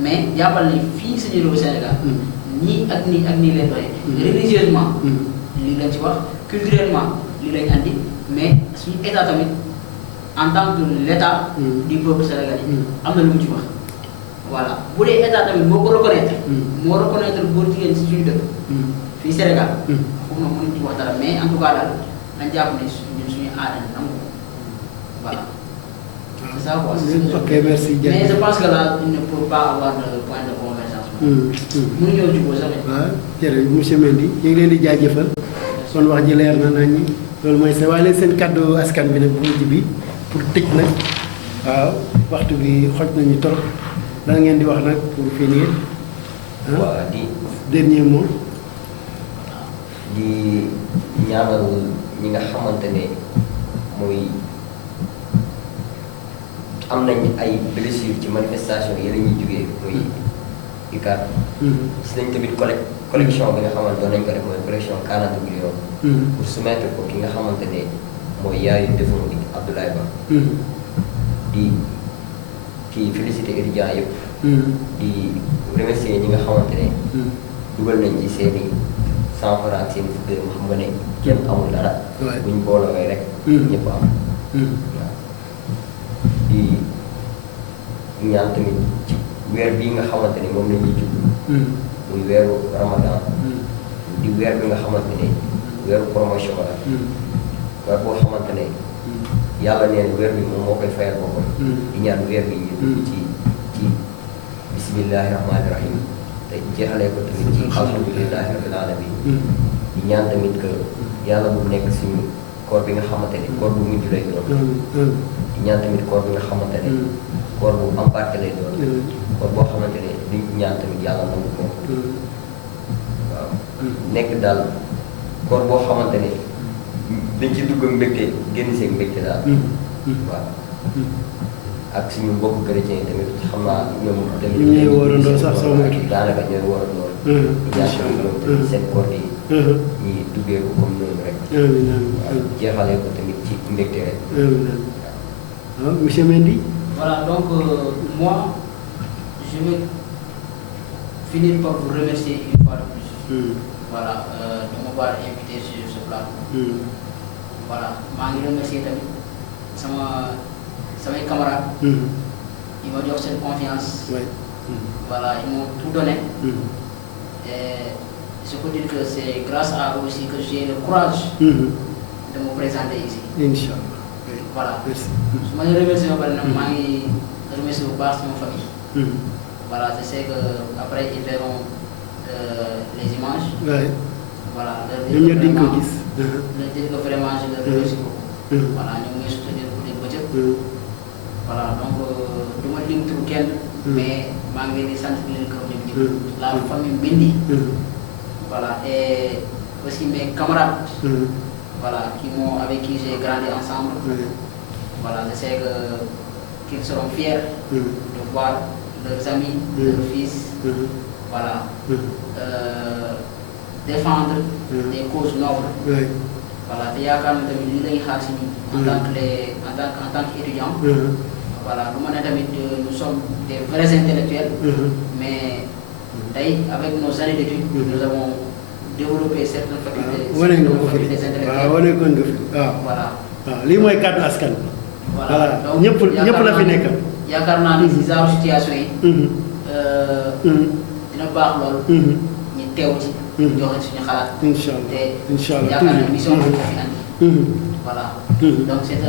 mais jàppal ni fii suñu réew Sénégal. nii ak nii lay doxee. religieusement. lii lañ ci wax culturellement lii lañ andi mais suñu état tamit. en tant que l'état du peuple sénégalais am na lu mu ci wax. voilà bu dee état tamit moo ko reconnaître. moo reconnaître góor jigéen si suñu dëkk. fii Sénégal. foofu nag mënuñ ci wax dara mais en tout cas daal nañ jàpp ne suñu aada nangu ko voilà. c'est ça quoi. ok merci mais je pense que là il ne peut pas avoir de point de convergence. mënuñoo jubóo sax. waaw jërëjëf monsieur Mendy ñu ngi leen di jaajëfal. kon wax ji leer na nañu loolu mooy sa waaye leen seen kàddu askan bi nag bu mujj bi. pour tëj nag waaw waxtu bi xoj nañu trop lan ngeen di wax nag pour finir. waaw dernier mot. di ñaanal ñi nga xamante ne mooy am nañ ay blessures ci manifestation yi la ñuy jógee muy UCAD. gis nañ tamit collection bi nga xamante doon nañ ko def mooy collection 40 millions. pour soumettre ko ki nga xamante ne mooy yaayu défendu Abdoulaye Ba. di kii féliciter étudiants yëpp. di remercier ñi nga xamante ne. dugal nañ ci seen i 100 francs ak seen i fukki dërëm xam nga ne kenn amul dara. buñ boolowee rek. ñëpp am. waaw di ñaan tamit ci weer bii nga xamante ne moom la ñuy jublu. muy weeru Ramadan. di weer bi nga xamante ne weeru promotion la. weer boo xamante ne. yàlla neen weer bi moom moo koy fayal boppam. di ñaan weer bi ñu dugg ci bismillahi rahmaani rahim te jeexalee ko tamit ci alhamdulillahi rabbil alamin di ñaan tamit que yàlla bu nekk suñu koor bi nga xamante ne koor bu mujj lay doon di ñaan tamit koor bi nga xamante ne koor bu am barke lay doon koor boo xamante ne di ñaan tamit yàlla nangu ko waaw nekk daal koor boo xamante ne dañ ci dugg ak mbégte génn seeg mbégte daal waaw ak suñu mbokku chrétien yi tamit xam naa ñoom tamit ñooy wóorandoo sax soo moytu daanaka ñooy wóorandoo ñaan ñoom tamit seen koor yi ñi duggee ko comme noonu rek waaw jeexalee ko tamit ci mbégte rek waaw monsieur Mendy. Voilà, donc moi, je vais finir par vous remercier une fois de plus. Voilà, de m'avoir invité sur ce plateau. Voilà, je vais remercier tamit mes camarades. Ils m'ont donné cette confiance. Ouais. Voilà, ils m'ont tout donné. Et je peux dire que c'est grâce à eux aussi que j'ai le courage de me présenter ici. Inch'Allah. Voilà. Merci. Je me remercie je remercie au bas de ma famille. Voilà, je sais qu'après ils verront les images. Ouais. Voilà, Ñoom ñoo diñ ko gis. leur dire que vraiment je leur remercie beaucoup. Voilà, ñu ngi soutenir pour les bëccëg. Voilà, donc du ma lim tur kenn. Mais maa ngi leen di sant di leen gërëm ñoom ñëpp. La famille Mendy. Voilà, et aussi mes camarades. Voilà, avec qui j'ai grandi ensemble. Voilà, je sais qu'ils seront fiers de voir leurs amis, leurs fils, voilà, défendre des causes nobles. Voilà, te yaakaar naa tamit lii lañuy xaar si ñun en tant qu'étudiant. Voilà, lu ma ne tamit nous sommes des vrais intellectuels, mais tey avec nos années d'études, nous avons développé certaines facultés. wane nga ko fi waaw wane ko nga fi waaw. Voilà. waaw lii mooy kàddu askan bi. Voilà, donc ñëpp la fi nekkal. yaakaar naa ni si genre situation yi. dina baax lool. ñu teew ci. joxe suñu xalaat. incha allah te yaakaar naa mission bi ko fi andi. Voilà. Donc c'est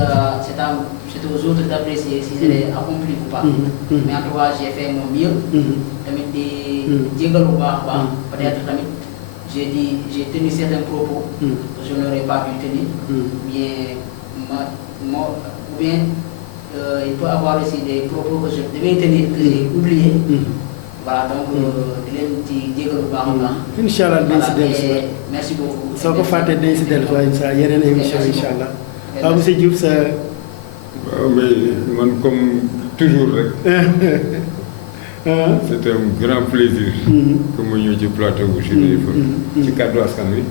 aux autres d'apprécier si je l'ai accompli ou pas. Mais en tout cas j'ai fait mon mieux. tamit di jégal bu baax a baax. peut-être tamit j'ai tenu certains propos que je n'aurais pas dû tenir. Ou bien il peut y avoir aussi des propos que je devais tenir que j'ai oublié. Voilà, donc di leen ci jégalu bu baax a baax. incha allah dinañ si dellusiwaat. Merci beaucoup. soo ko fàttee dinañ si dellusiwaat incha allah yeneen émission incha allah. waaw monsieur Diouf sa. waaw mais man comme toujours rek. c'est un grand plaisir. que mu ñëw ci plateau bu Sud FM. ci kàddu askan wi.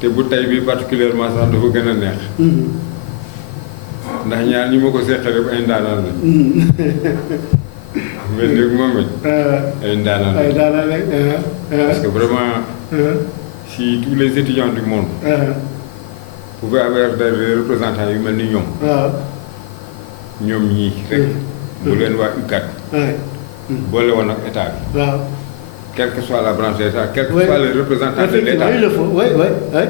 te bu tay bi particulièrement sax dafa gën a neex. ndax ñaar ñi ma ko seqal rek ay ndaanaan la. mel ni moom it. ay ndaanaan la ay ndaanaan la. parce que vraiment. si tous les étudiants du monde. pouvaient avoir des représentants yu mel ni ñoom. ñoom ñii rek. bu leen waa UCAD. boole woon ak état bi. quelle que soit la branche de l'État, quel que soit le représentant de l'État,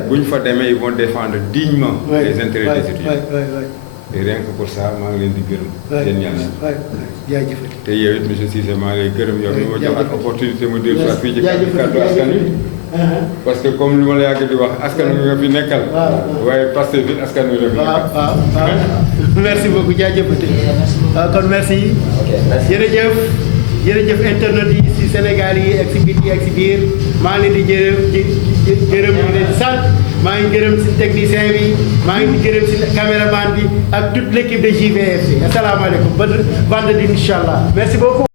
bu ñu fa demee ils vont défendre dignement les intérêts des étudiants. Et rien que pour ça maa ngi leen di gërëm. seen ñaan jaajëfal te yow it monsieur Cissé maa ngi lay gërëm yow mi ma joxaat opportunité mu dellu soit fii ci kàddu askan wi. parce que comme li ma la yàgg di wax askan wi nga fi nekkal. waaye Pastef bi askan wi la fi nekkal. merci beaucoup jaajëfate. kon merci. jërëjëf. jërëjëf internet yi si Sénégal yi ak si biti ak si biir maa ngi leen di gërëm di leen sant maa ngi gërëm si technicien bi maa ngi gërëm si caméraman bi ak toute l'équipe de JVFC asalaamaaleykum ba vendredi incha allah merci beaucoup.